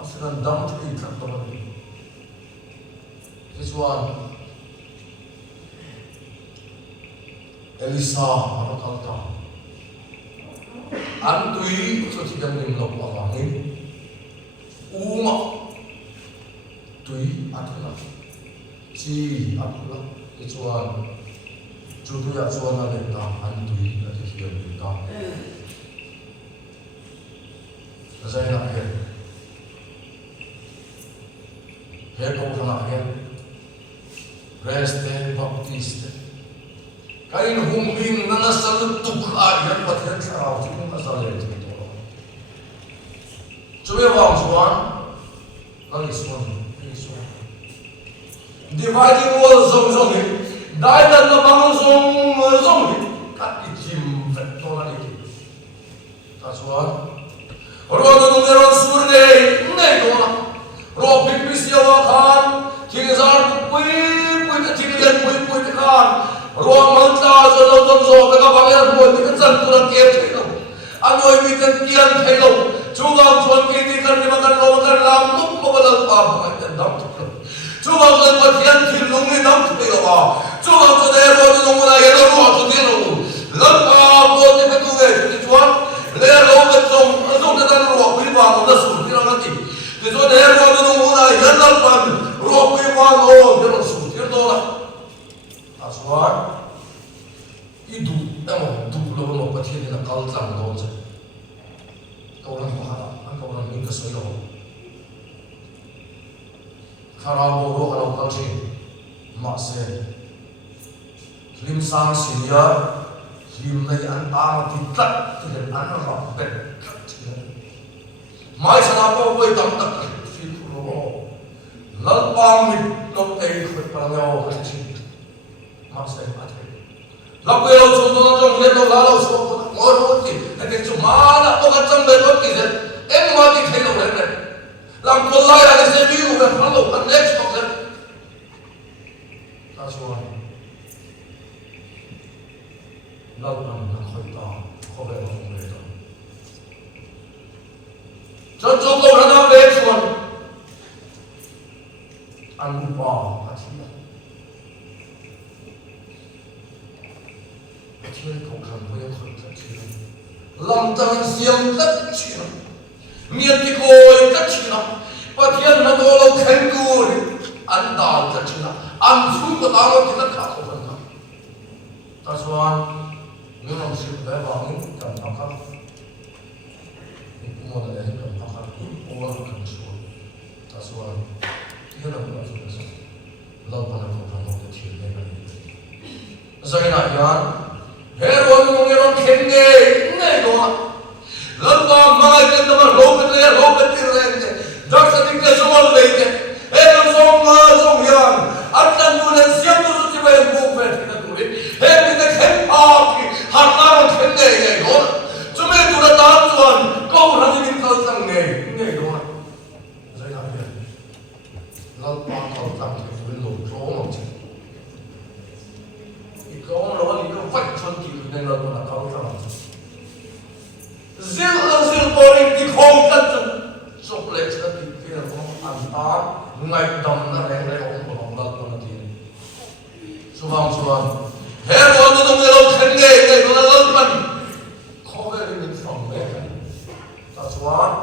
asalan dam thi thak to ni this one Elisa arakalta antui so thi dam nim lo pa ni uma tui atula chi atula this one chu tu ya chuan na le ta antui na thi hiam ta Zai na he ko na he Reste Baptiste kain hum bin na sal tu kha ya pathen sarau ti na sal le ti to chuwe wang chuan na li suan dividing wall zong zong ni dai na na bang zong zong ni ka ti jim vet to na ni ta chuan Rodo numeron surde nei dona ro pipis yawa khan kingzar pui ta thilian pui ta khan ro manta zo lo dom zo ka bangyan bo ti kan san turan ke thelo anoi mi kan kian thelo chuwang chuan ke ni kan ni makan lo kan lam muk mo bal pa ma kan dam thelo chuwang kan pa thian thil lung ni dam thelo wa chuwang zo de ro nu nguna ye ro to ti lo lam pa bo ti ka tu ge ti chuan le lo ba zong zong da dan ro pi ba mo da su ti ra ti ti zo de ro nu nguna ye lam pan ro pi ba lo de ro su ti do la aswar i du amo du lo no pa thi na kal tlang do cha ko ran pa ha an ko ran min ka soi lo khara bo ro alo kal chi ma se lim sang sinia lim nei an a ti tat ti an ra bet mai sana pa boi tam tak fil lo lal pa mi lo te khoi pa lo ka chi ma se ma te la ko lo chu do jong le lo la lo so mo ro ti ta ke chu ma na o ka chang le lo ki se em ma ti thai lo le ne lam ko la ya se bi u ka lo ka next ko se ta so lau nam na khoi ta kho be lo le ta cho ko ra na ve chuan an pa a thi thiên cầu thần với ông thần thật chi lòng tăng xiêm tất chi lắm miền thì coi tất chi lắm và thiên nó đôi lâu khen cù đi ăn đào tất chi lắm ăn xuống của tao nó thì tất cả không phần lắm ta xoan nếu làm sự bé vào những cần nó khác cũng một là cần nó khác cũng là cần xuống ta xoan thiên là cũng là xuống sao lâu mà nó không thành một cái chuyện này rồi này nhá Heron ngeron kenge nei do lamba mai kan da robet ti rende dak sa tik le somol veite heron som yang atlan du le siam du ti ba bu fe ta du he mi da khem pa ki har na ron kenge nei do chume du da ta chuan ko ra ni min khal tang nei do zai na ya lamba khal tang ti du lo tro mo chi Kau lawan itu fight conti dengan lawan nak kau tahu. Zil boring di kau kan chocolate tapi kira kau antar ngai dam na reng orang lawan nanti. Subang. Hei orang tu melawan kenge orang lawan. Kau beri from where? That's one.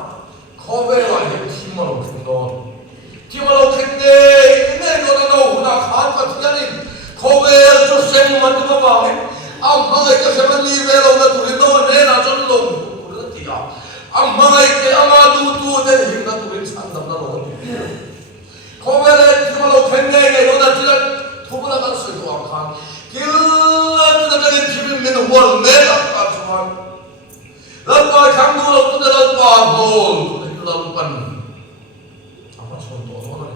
Kau beri lagi timalo kenge ini orang nak khat pati ni. Kovel cho sem ma tu ba ni am ma ke sem ni ve lo na tu ri no ne na chon lo tu ri ti ya am ma ke ama tu de him na tu ri chan dam na lo ni kovel ti ma lo khen ne lo na ti la thu ba la ka so tu am khan kil tu da ke ti min min wol ne la ka chuan la pa kham du lo tu da la pa bol tu da la pan ama chon to lo na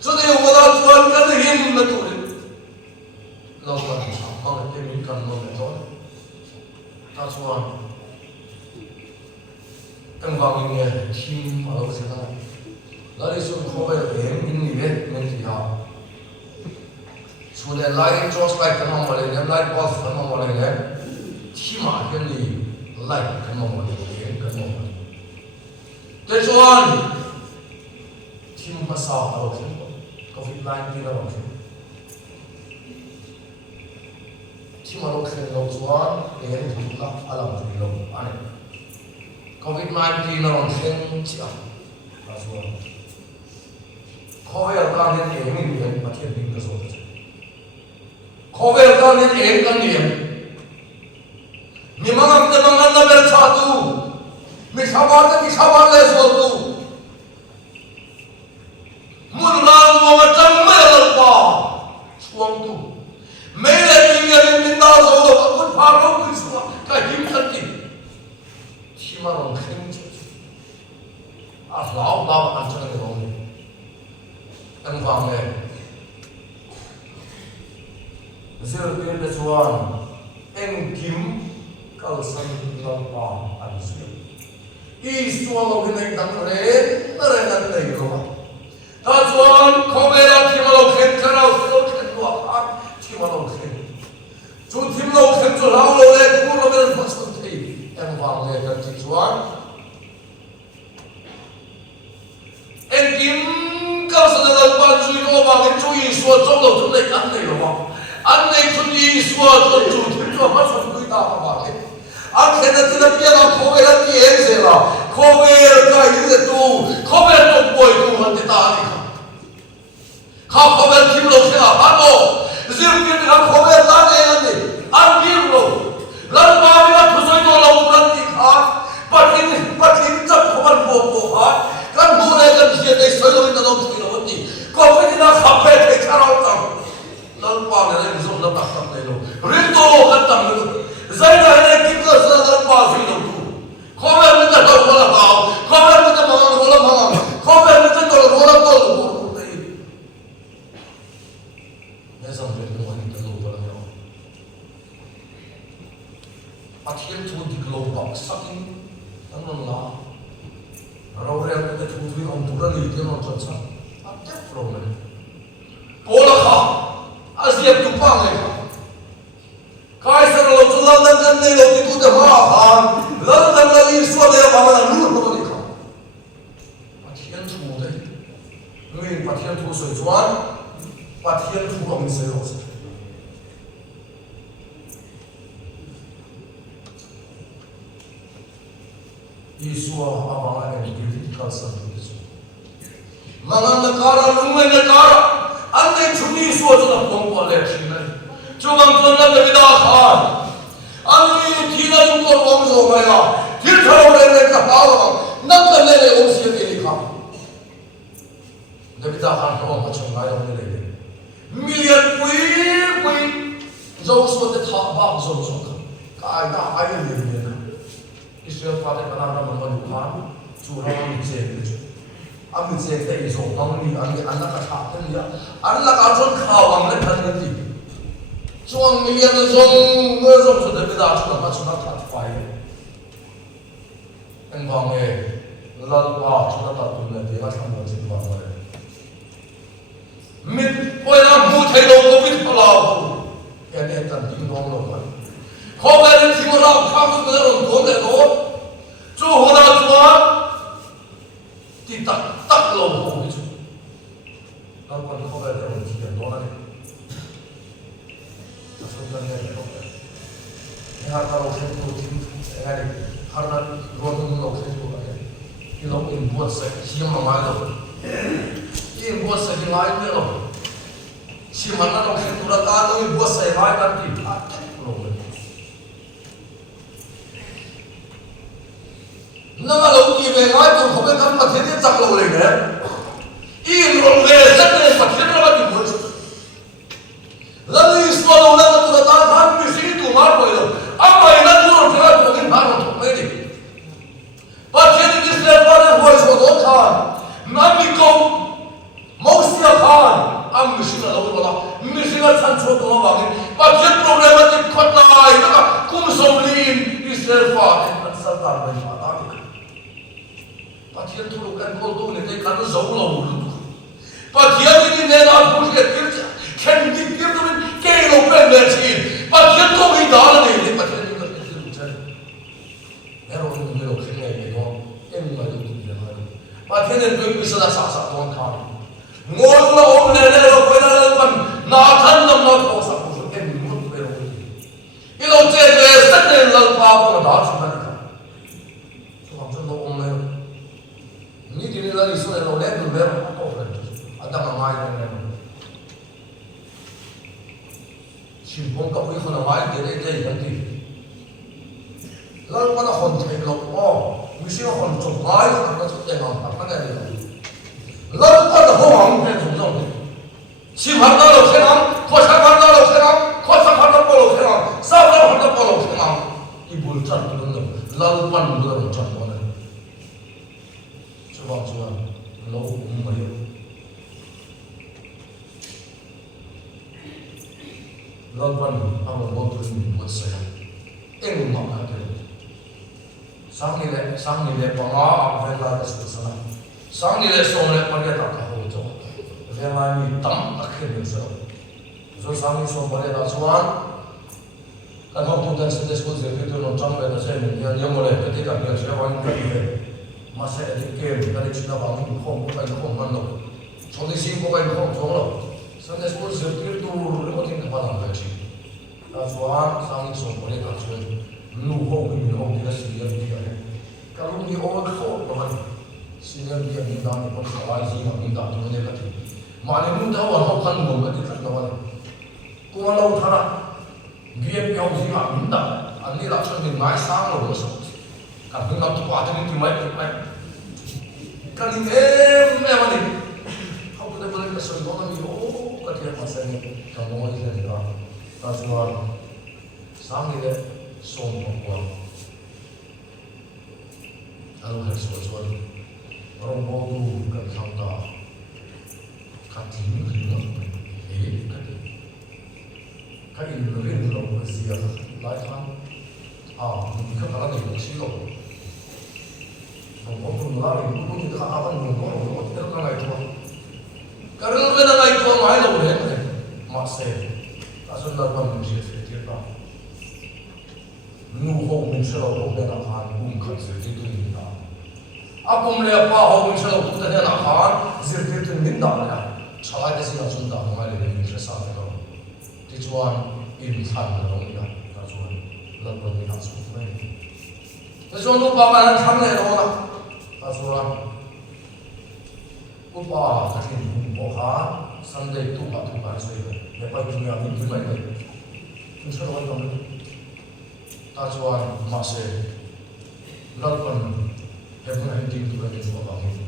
cho nên ông ta chuan cái hiểm là tụi lâu rồi con cái mình cần một cái thôi ta chuan tăng vào mình nghe chim ở đâu sẽ ra đó đi xuống khó bây giờ hiểm những gì biết mình thì học xuống đây light just like cái mong mà lên light off cái mong mà lên chỉ mà cái gì light cái mong mà lên cái mong thế choทีมภาษาเราเขียนCOVID-19 เราเขียนที่มาเราเขียนเราส่วนเรียนถูกละอะไรที่เราอันนี้ COVID-19 เราเขียนเชียวเราส่วนเขาเวลาการเรียนเองไม่เรียนมาเขียนดิ้งกระสุนเขาเวลาการเรียนเองกันเรียนมีมังแต่มังนั่นเป็นชาตูมีชาวบ้านแต่มีชาวบ้านเลยส่วนตูมุนลานวัวจังไม่ละป่าช่วงตูไม่ได้มีเงินมีตาโซ่คุณพาเราขึ้นสวรรค์ก็หิมทันทีที่มาลงเข่งจุดเราอันเชิญลงอันฟังเลยเสือเปลี่ยนเป็นส่วนเอ็งกิมก็สั่งเราป่าอันเสืออีส่วนเราเป็นเองตั้งเร่อะไรนั่นเลยรู้ไหมถ้าส่วนเขาเวลาที่มาเราเข่งเราเข่งตัวอันที่มาเราเข่งจุดที่เราเข่งจุดเราเลยคู่เราเป็นผู้สุดที่เอ็งฟังเลยกันที่ส่วนเอ็งกิมก็แสดงว่าจุดเราบางจุดอีส่วนจงเราจุดไหนอันไหนรู้ไหมอันไหนจุดอีส่วนจุดที่เราไม่สนใจตาบางอันแค่นั้นที่เราเปลี่ยนเราเขาเวลาที่เอ็งเสียละเขาเวลาที่ยืดตัวเขาเวลาตัวป่วยตัวมันติดตาดิเขาเวลาที่เราเสียฮัลโหลเสียงเปลี่ยนเขาเวลาตั้งเองนี่อันนี้เราแล้วมาเวลาผู้ช่วยตัวเราตั้งที่ขาปัจจุบันจับเขามันบวกขากันดูแลกันเสียในสายเราไม่ต้องคุยเราวันนี้ก็ไม่ได้นะขับไปให้ข้าเราจับแล้วว่าเนี่ยเราส่งเราตัดตัดเลยเราเรื่องโตกันตั้งเลยใจเราเนี่ยคิดก็สร้างความสุขเราดูเขาเวลาจะเราคนละเบาเขาเวลาจะมองคนละมองเขาเวลาจะตัวคนละตัวเนี่ยสำเร็จตัวนี้จะรู้ตัวเราอาทิตย์ทุกที่เราบอกสักทีนั่นละเราเรียนแต่ทุกที่เราตัวเราดีที่เราจดจำอาทิตย์เราเลยโอ้ละค่ะอาเซียนทุกฝั่งเลยค่ะใครสารเราจุดเราดังกันในเราที่ตัวเดียวกันเราดังกันในส่วนเดียวกันเรารู้ตัวนี้ค่ะอาทิตย์ทุกเลยนี่อาทิตย์ทุกสวยจวนอาทิตย์ทุกเราไม่เสียหรอกYeshua awalnya diberikan satu Yesus. Mangan negara, lumai negara, anda cumi Yeshua sudah bongkar leksi ni. Cuma tuan nak berdahkan, anda tidak jumpa orang semua. Tidak tahu mereka apa, nak kena orang siapa ini kah? Berdahkan orang macam mana orang ini? Miliar pui, jauh suatu tahap jauh. Kaya ayam ini. Israel pada penanda memerlukan curang dijadikan. Ambil jadi itu orang ni, ambil anak kacau dia, anak kacau kawang lepas nanti. Suang miliar suang sudah beda sudah macam nak fire. Engkau ni, lalu sudah tak punya dia macam macam mana? Mid, pola mutai logo mid pola. Yang ni tak tinggal logo. Kau beri timurah kamu betul betul itu, cuhura cuan, tidak tak logo itu. Kalau kau beri orang dia dolar ni, asal dia ni kau beri. Ini harga orang itu tim, ini harga orang itu ada. Ini orang import saya, siapa mahu? Ini import saya lain ni loh. Siapa nak orang itu datang import saya lain nanti, ada logo. Nama lagu ini mengai tu kau kan pakai dia tak lagu lagi. Ini lagu dia tak pakai dia lagi buat. Lalu istilah lagu tu datang kan mesti itu mar boleh. Apa yang tu orang cakap tu mungkin mar tu mesti. Pakai dia istilah pada voice tu kan. Nabi kau mau siapkan. Am mesti lagu bola. Mesti nak sanjut tu orang. Pakai problematik kota itu kan kumsolin istilah pada serta berjaya. Pakai tu kan kau tu ni kan jauh lah ulu. Pakai ini ni nak push ke kerja, kan di kerja tu ni kelo penderci. Pakai tu ini dah ni, pakai ni kan kerja macam. Error ni kerja ni ni, ini macam tu dia macam. mà thế nên tôi bisa là sạc tuan khăn ngồi là ôm lên rồi quay ra lần na thân năm nó thổ sạc của chúng em muốn về rồi cái lâu chơi về rất nên lần bao của đó chúng ta đi chúng ta chúng ôm lên như thế này là đi xuống lâu lên từ về nó có rồi anh ta mà mai này chỉ muốn có cái phần mai để đây cái gì lần qua nó hồn thấy lộc mình xin hồn chụp mai nó chụp cái nào bắt cái này lần qua nó hồn cái chụp đâu chỉ hoạt động được thế nào khó sáng hoạt động được thế nào khó sáng hoạt động được thế nào sao nó hoạt động được thế nào cái buổi trần nó được lần qua nó được trần nó này chú bảo chú lâu cũng mấy lần qua ông một tuần một ngày em mà cái sang ni le panga avela da sana sang ni le song le panga ta ka ho cho vela mi tam akhe so so sang ni so pare da chuan ka thong tu dan se school je tu no chang le da se ni ya mo le te ka ya se wan ka ni ma se de ke da ni china ba mi khom ko ka khom man no so ni sim ko ka khom so lo Sunday school je tu le ko tin ka ba na chi da chuan sang ni so pare ka chuan nu ho mi ho ti da si ya ti ya kalau ni orang kau bahan sehingga dia minta ni pun kawaji nak minta tu mana kata mana minta orang kan mau kata tak tahu tu malau thara dia piau sih nak minta ani laksan ni mai sang lo masuk kan nak tu apa ni tu mai kan ni mana kau kita boleh kasih orang ni kata masa ni kamu ni ni lah tak sang ni le som pun Kalau harus sesuatu orang baru kan samta kating hilang kating lebih dulu bersih laihan mungkin kalau ni bersih lo orang baru mulai dulu ni dah akan orang tidak kenal itu kalau lebih kenal itu mai lo boleh masih asal dalam bersih sedikit lah nuho mencelau tu dengan hal mungkin sedikit tu Aku melihat apa orang Islam itu tadi nak kan, zikir itu minda ya. Salah dia sih nak sunda, mengalir ini selesai kalau. Tujuan insan dalam ini, tujuan lepas ini langsung ini. Tujuan lupa mana thang ni orang, tujuan lupa tadi lupa Sunday tu apa tu pasal lepas dunia ini mana ni? Tujuan apa tu? Tujuan masih lepas Heaven hunting tu kan itu apa ni?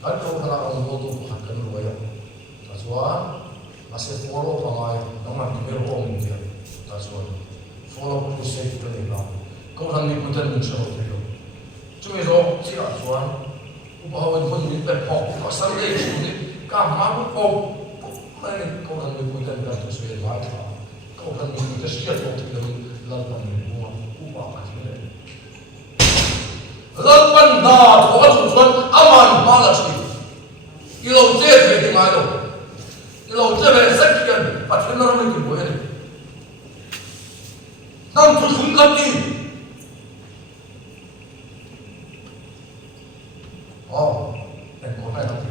Kalau kalau orang bodoh akan luaya. Taswa masih follow pangai, nama kita orang dia. Taswa follow proses tu ni lah. Kau orang ni bukan mencari tu. Cuma so siapa tuan? Upahawan pun ni berpok. Pasal dia ini kamar pok. Mana kau orang ni bukan kan tu sesuai lah. Kau orang ni bukan siapa tu lalu ni buat upah macam ni. Lapan dah, orang tuan aman malas ni. Ilau je di mana? Ilau je sekian, patut orang ni boleh. Nam tu sungguh ni. Oh, yang kau nak tahu.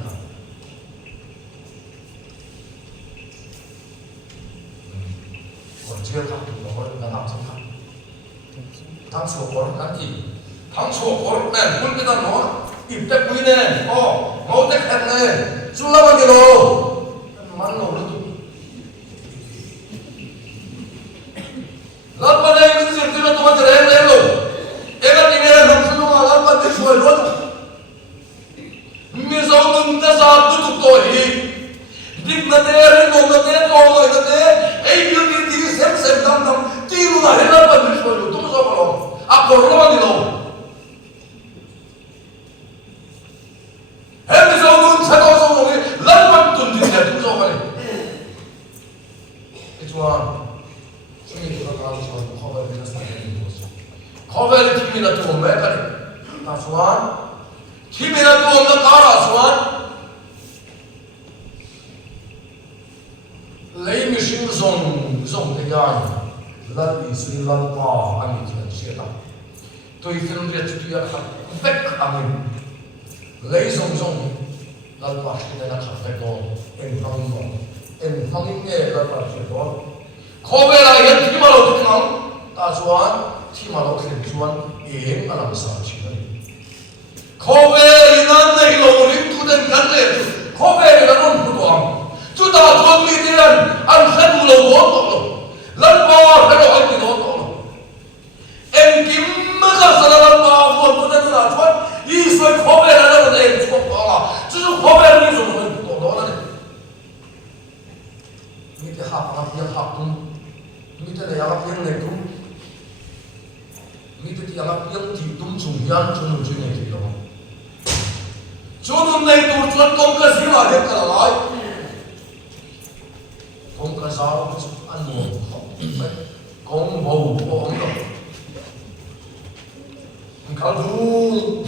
Kau je tak tu, orang nak apa? Tak semua orang nanti. 당초 고르네 물기다 놓아 입대 부이네 모tek 했네 줄라만기로 만나 오르도 라빠네 이런 실들은 또 맞아 레로 애가 니네 남순동아 라빠네 수월로 미소는 데서 두둑도히 닉나데를 못나데 또너이데 에이뷰티 디기 샘샘 담담 띠루나 해라빠네 수월로 또 잡아로 아 고르만기로 Episode satu orang lapan tunjuk dia tu soal ni. Kecuali, ini kita kalau soal khabar kita sekarang ini bos. Khabar kimi nak tu mereka ni, kasuan, kimi nak tu mereka kasuan. Lain mesti zong dengan lalu isu lalu apa ani tu siapa. Tu itu dia tu dia kan back kami. lấy song song lần bạc thì là khắp cái đó em phong nghe lần bạc thì đó khó về lại hiện thì mà lâu thì nóng ta chuan thì mà lâu thì chuan em là làm sao chứ đấy khó về nên đây lâu thì tu đến gần lên khó về là nó không có chúng ta chuan mi đi lên ăn hết lâu quá rồi lần bạc cái đó anh thì đó em kiếm mà cái sao lần bạc vừa tu đến là chuan ý xoay khó về là nó em chuan bảo chứ khó về là như vậy đó là mi cái học tum mi cái này học tiếng này tum mi cái học tiếng thì tum chung yan chung chung này thì đó chung này tu chuan công cái gì mà hết cả lại công cái sao ăn muộn công bầu bầu đó kalau dulu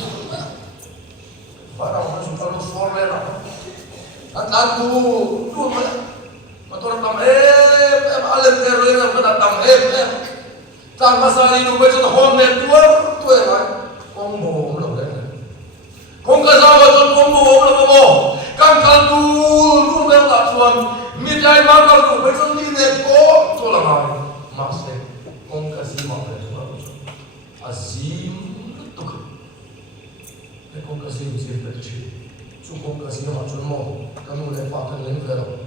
para orang suka lu sore lah kan dulu motor tam alen terus yang pada tam tak masalah itu betul home network tu kan combo belum kan kong kasawa tu combo belum kan dulu memang tuan midai makan tu betul ni neko tu lah masih kong kasih makan azim tu kong kasih mesti bercih su kong kasih macam mana kamu lepas kan leng kalau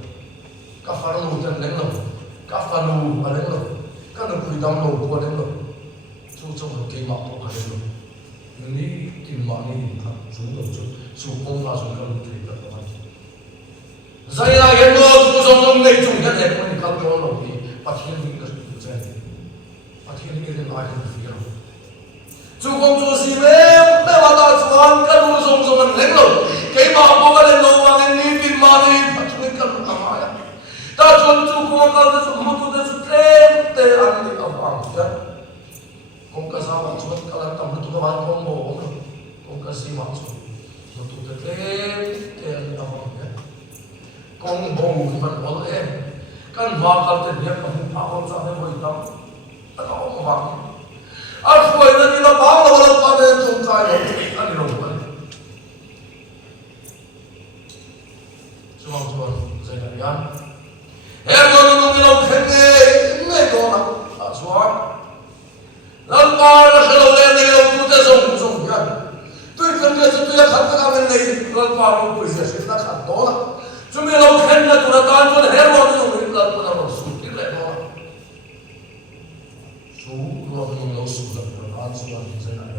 kafaru dan leng lo kafaru leng lo kan aku idam lo buat leng lo su cuma kemak tu kan leng lo ini timah ni kan su kong kasih kan tu tidak apa saya yang lo tu song nei chung kan leng ni kan tu lo ni pathian ni kan tu saya pathian ni kan ai kan fikir chú công chú gì mẹ mà ta chuan cái đồ song anh lấy rồi cái mà bố cái lên lầu mà lên đi tìm mà đi mà chú nên cần làm ai ta chuan chú công cái chú không tu chú tê ăn đi ở phòng chứ công cái sao mà chuan cái làm tầm tu cái bạn công bố công cái gì mà chú mà tu tê ăn đi ở phòng chứ công bố phần bố em căn vào cái tiền nhé mà không phá không sao nên hồi tâm ta không vào aku ini tidak bangga walau pada tungkai ani rumah. Cuma saya katakan, kalau nunggu nunggu kene, ini kona, asuhan. Lampar kalau lene nunggu tu song ya. Tu kene tu ya kata kami ni lampar nunggu sih kita kata. Cuma nunggu kene tu datang tu herwan nunggu lampar nunggu suci lene. Suruh nunggu sudah berapa sudah saya nak.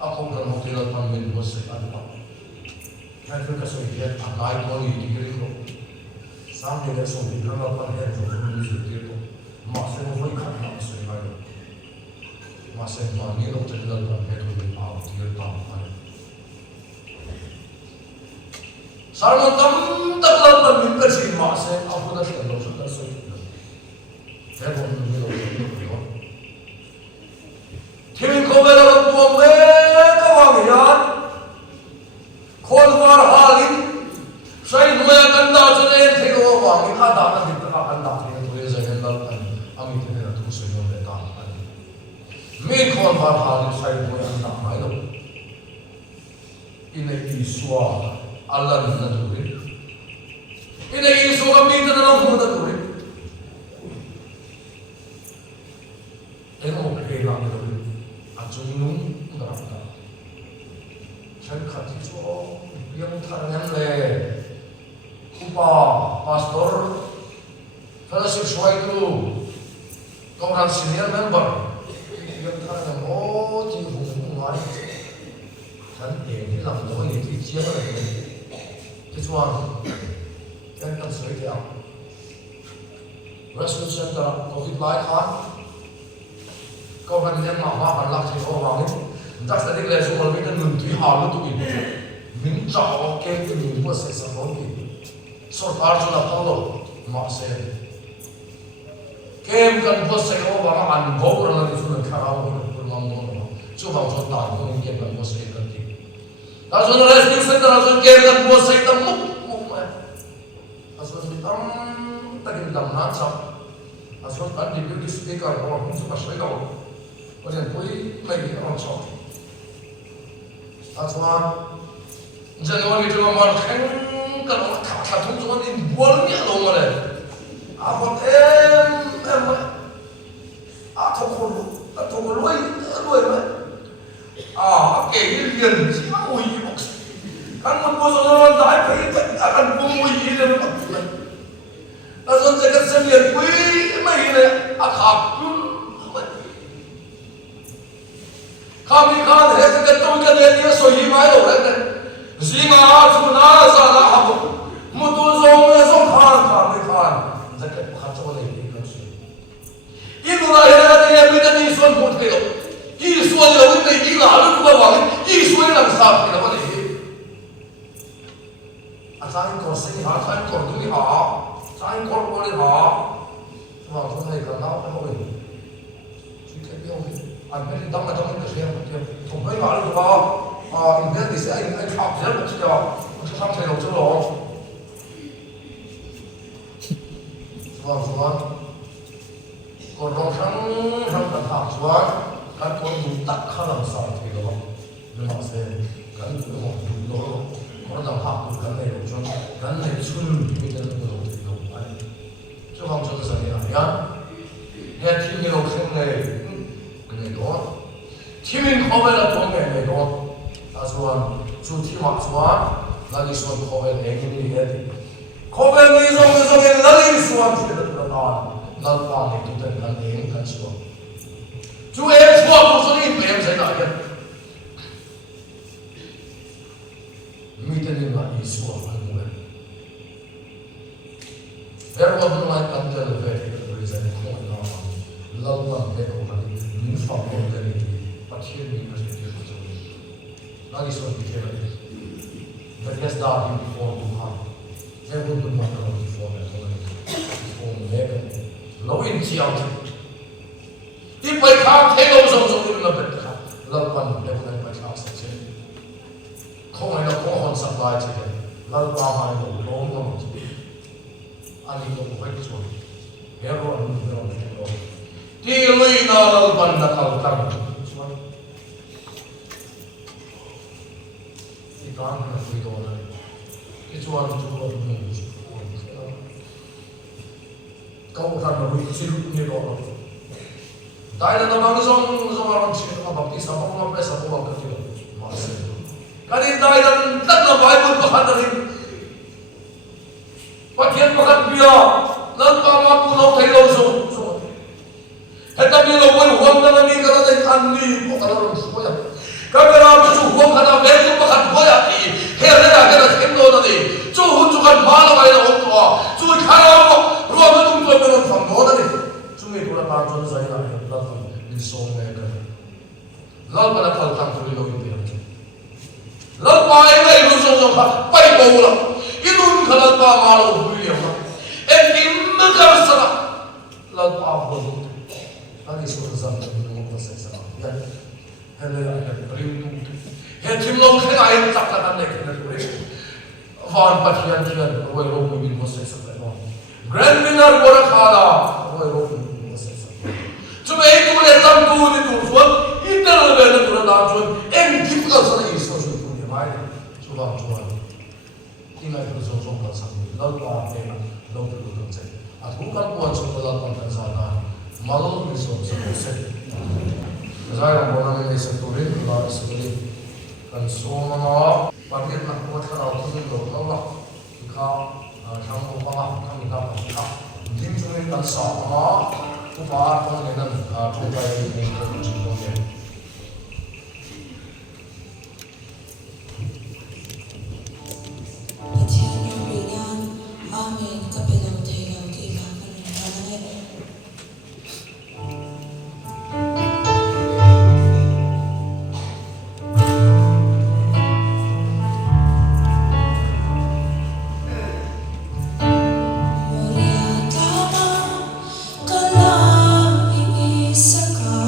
Aku kan hotel tampil masih ada. Saya kerja sebagai anak itu ni dikira itu. Sampai dia sampai dalam apa dia tu mesti itu. Masih mau ikan masih ada. Masih mana lo terlihat dalam itu ni awak dia tahu. Sarang tam tak dalam mimpi sih masih aku dah terlalu sudah sudah. Saya pun ni lo Thiên không biết là tuồng mê các hoàng hiền khôn ngoan hà linh say nuôi cân đào cho nên thế có hoàng hiền khát đào thì tất cả cân đào thì tôi sẽ nhận được anh ấy thế là tôi sẽ nhận được anh mình khôn ngoan hà linh say nuôi cân đào phải đâu ini Iswa Allah na tuwi ini Iswa kami na lang na tuwi ini mo kaya lang tuwi chung nung ngarap ka saya khati cho yang tharang le kupa pastor fellowship swai tu công senior member yang tharang oh ji hung ngai chan ye ni lam do ni ti chia ba le ti chuan kan kan soi dia rescue center covid lai khan câu phần nhân mạo hoa bản lạc thì có vào đấy, chắc sẽ đi lên xuống một cái chân ngừng thủy hào luôn tụi mình trọ cái tụi mình mua sẽ sản phẩm gì, sốt phá cho là không đâu, mà sẽ kem cần mua sẽ có vào ăn gấu rồi là đi xuống khá là ngon ngon, chú vào cho tàn của mình kem cần mua sẽ cần gì, ta xuống là rescue center là xuống kem cần mua sẽ cần múc mà, ta xuống thì ta cái đầm nát xong, ta xuống ăn thì cái speaker nó không xuống mà sấy đâu. Có thể cuối mình ở trong ta cho January to Mar Kang Katum to one in one yellow. I want okay, Indian, how you kan membuat dah akan bumui ini macam. Lalu saya sendiri bui macam akak pun. Kami kan hanya ketemu dengan dia sohi malu kan. Zima tu nasa lah aku. Mutu zong kami kan. Zakat kacau lagi kan. Itulah yang kita ni suan pun tahu. Ini suan yang kita ini lalu kita buat. Ini suan yang sah kita buat ini. Asahin korsi ha, asahin kordu ha, asahin korpori ha. Semua tu ni kan nak apa ni? Suka dia ni. Ambil dama ke siapa dia? Tumpai malu tu ha. Ingat di sini ini cap dia macam dia. Macam sampai lokal lo. Semua. Korang sang tak semua. Kan korang tak kalah sah tu lo. Memang saya kan tu lo. Orang dah hak kan ni, kan ni sun kita tu lo tu lo. Cuma macam saya ya. Dia tim ni lo seng ni lo. Tim ni kau bela tu ni lo. Asuhan, cuci maksuhan, lagi suan kau bela ni ni. Kau bela ni zong lagi suan kita tu dah. Lalu ni tu kan ni kan suan. Cuma suan tu sini macam saya nak ya. Meeting lah isu apa ni? Biar orang mulai kantor very represent kau nak laluan mereka orang ini faktor dari pasien ini perspektif macam ni. Lagi soal fikir lagi. Berkas dah di form Tuhan. Saya pun tu nak kalau di form itu form mereka. Lawin siapa? Di baiklah tengok sama-sama ini nak laluan mereka baiklah saja. Kau ni nak kau hantar supply saja. Lalu apa yang kau long tu? Ani kau baik tu. Hero anu hero. Tiada lalu benda kau tak. Ikan nak itu orang. Kecuali tu orang ni. Kau kan baru cilut ni orang. Dah ada nama orang orang cilut apa baptis apa orang pres apa orang kecil. Masih. Kali dah dan tak nak Bible bahan dari Patian bahan dia lalu kamu pulau thailau so heta dia lawan huang dalam ni kalau dah andi kalau semua kalau apa tu huang kada betul bahan boya ni hera kada kendo tadi tu hujukan malu ayah orang tua tu kalau ruang itu tu betul faham tadi cuma itu lah tangan saya lalu disong mereka lalu pada kalau tak boleh lawan dia lalu apa yang itu semua baik bawa itu kalau apa malu beli apa ini mereka salah lalu apa itu lagi susah zaman itu susah ya hele ya beri itu ya timlo kena air tak kata nak kena beri van patian tian awal roh mungkin masih sampai grand winner borak ada awal roh mungkin masih sampai cuma itu boleh tampil itu tuan itu lebih tu dah tuan kita kalau sana isu Coba tinggal bersosok bersama lalu apa lalu betul saja. Aku kan buat sekolah konten sana malu besok selesai. Saya orang ini seturin lalu sekali kan semua bagi nak buat kalau tu lalu Allah kita kamu apa kami dapat kita dimulai kan sama upah kau dengan kumpul ini kumpul Amin. Kapilang tayo kita kanina. Muriata kalang iisa ka.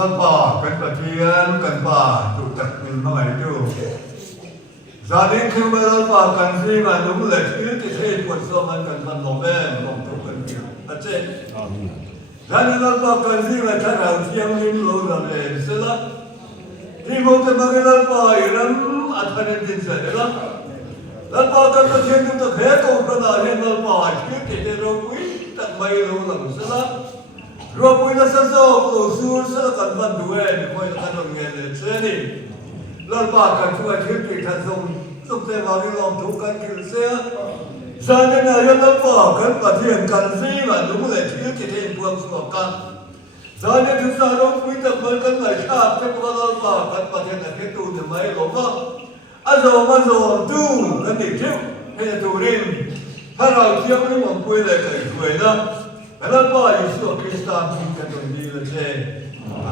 Gan pa kan patian kan pa tu tak min mangai tu. Zadin khu ba pa kan si ma nu le thi ti the ko so man kan man lo me lo tu kan ki. A che. Zadin pa kan si ma tha ra thiam lim lo la le se la. Ti mo te ma la pa iram a tha ne din se la. La pa kan patian tu ta khe ko pra da he la pa ki ti te ro pui tak mai lo la se la. Rồi bây giờ sao tổ sư sẽ là cẩn thận đuổi để coi là cẩn nghe để chơi đi lần ba cần chú ai thiết bị thật dùng xe vào đi làm thủ cần kiểu xe giờ nên là lần ba cần và thiền cần gì mà đúng là thiết bị thiền buông xuống cần giờ nên thực ra nó quý tập mới cần phải khác cho các lần ba cần và thiền là cái tu thì mấy lỗ vợ mà rồi tu cần để thiếu hay là tu điถ้าเราเที่ยวไม่หมดคุยเลยเคยคุยนะแล้วก็ยิสุคริสต์ที่กันตรงนี้เลยใช่ไหม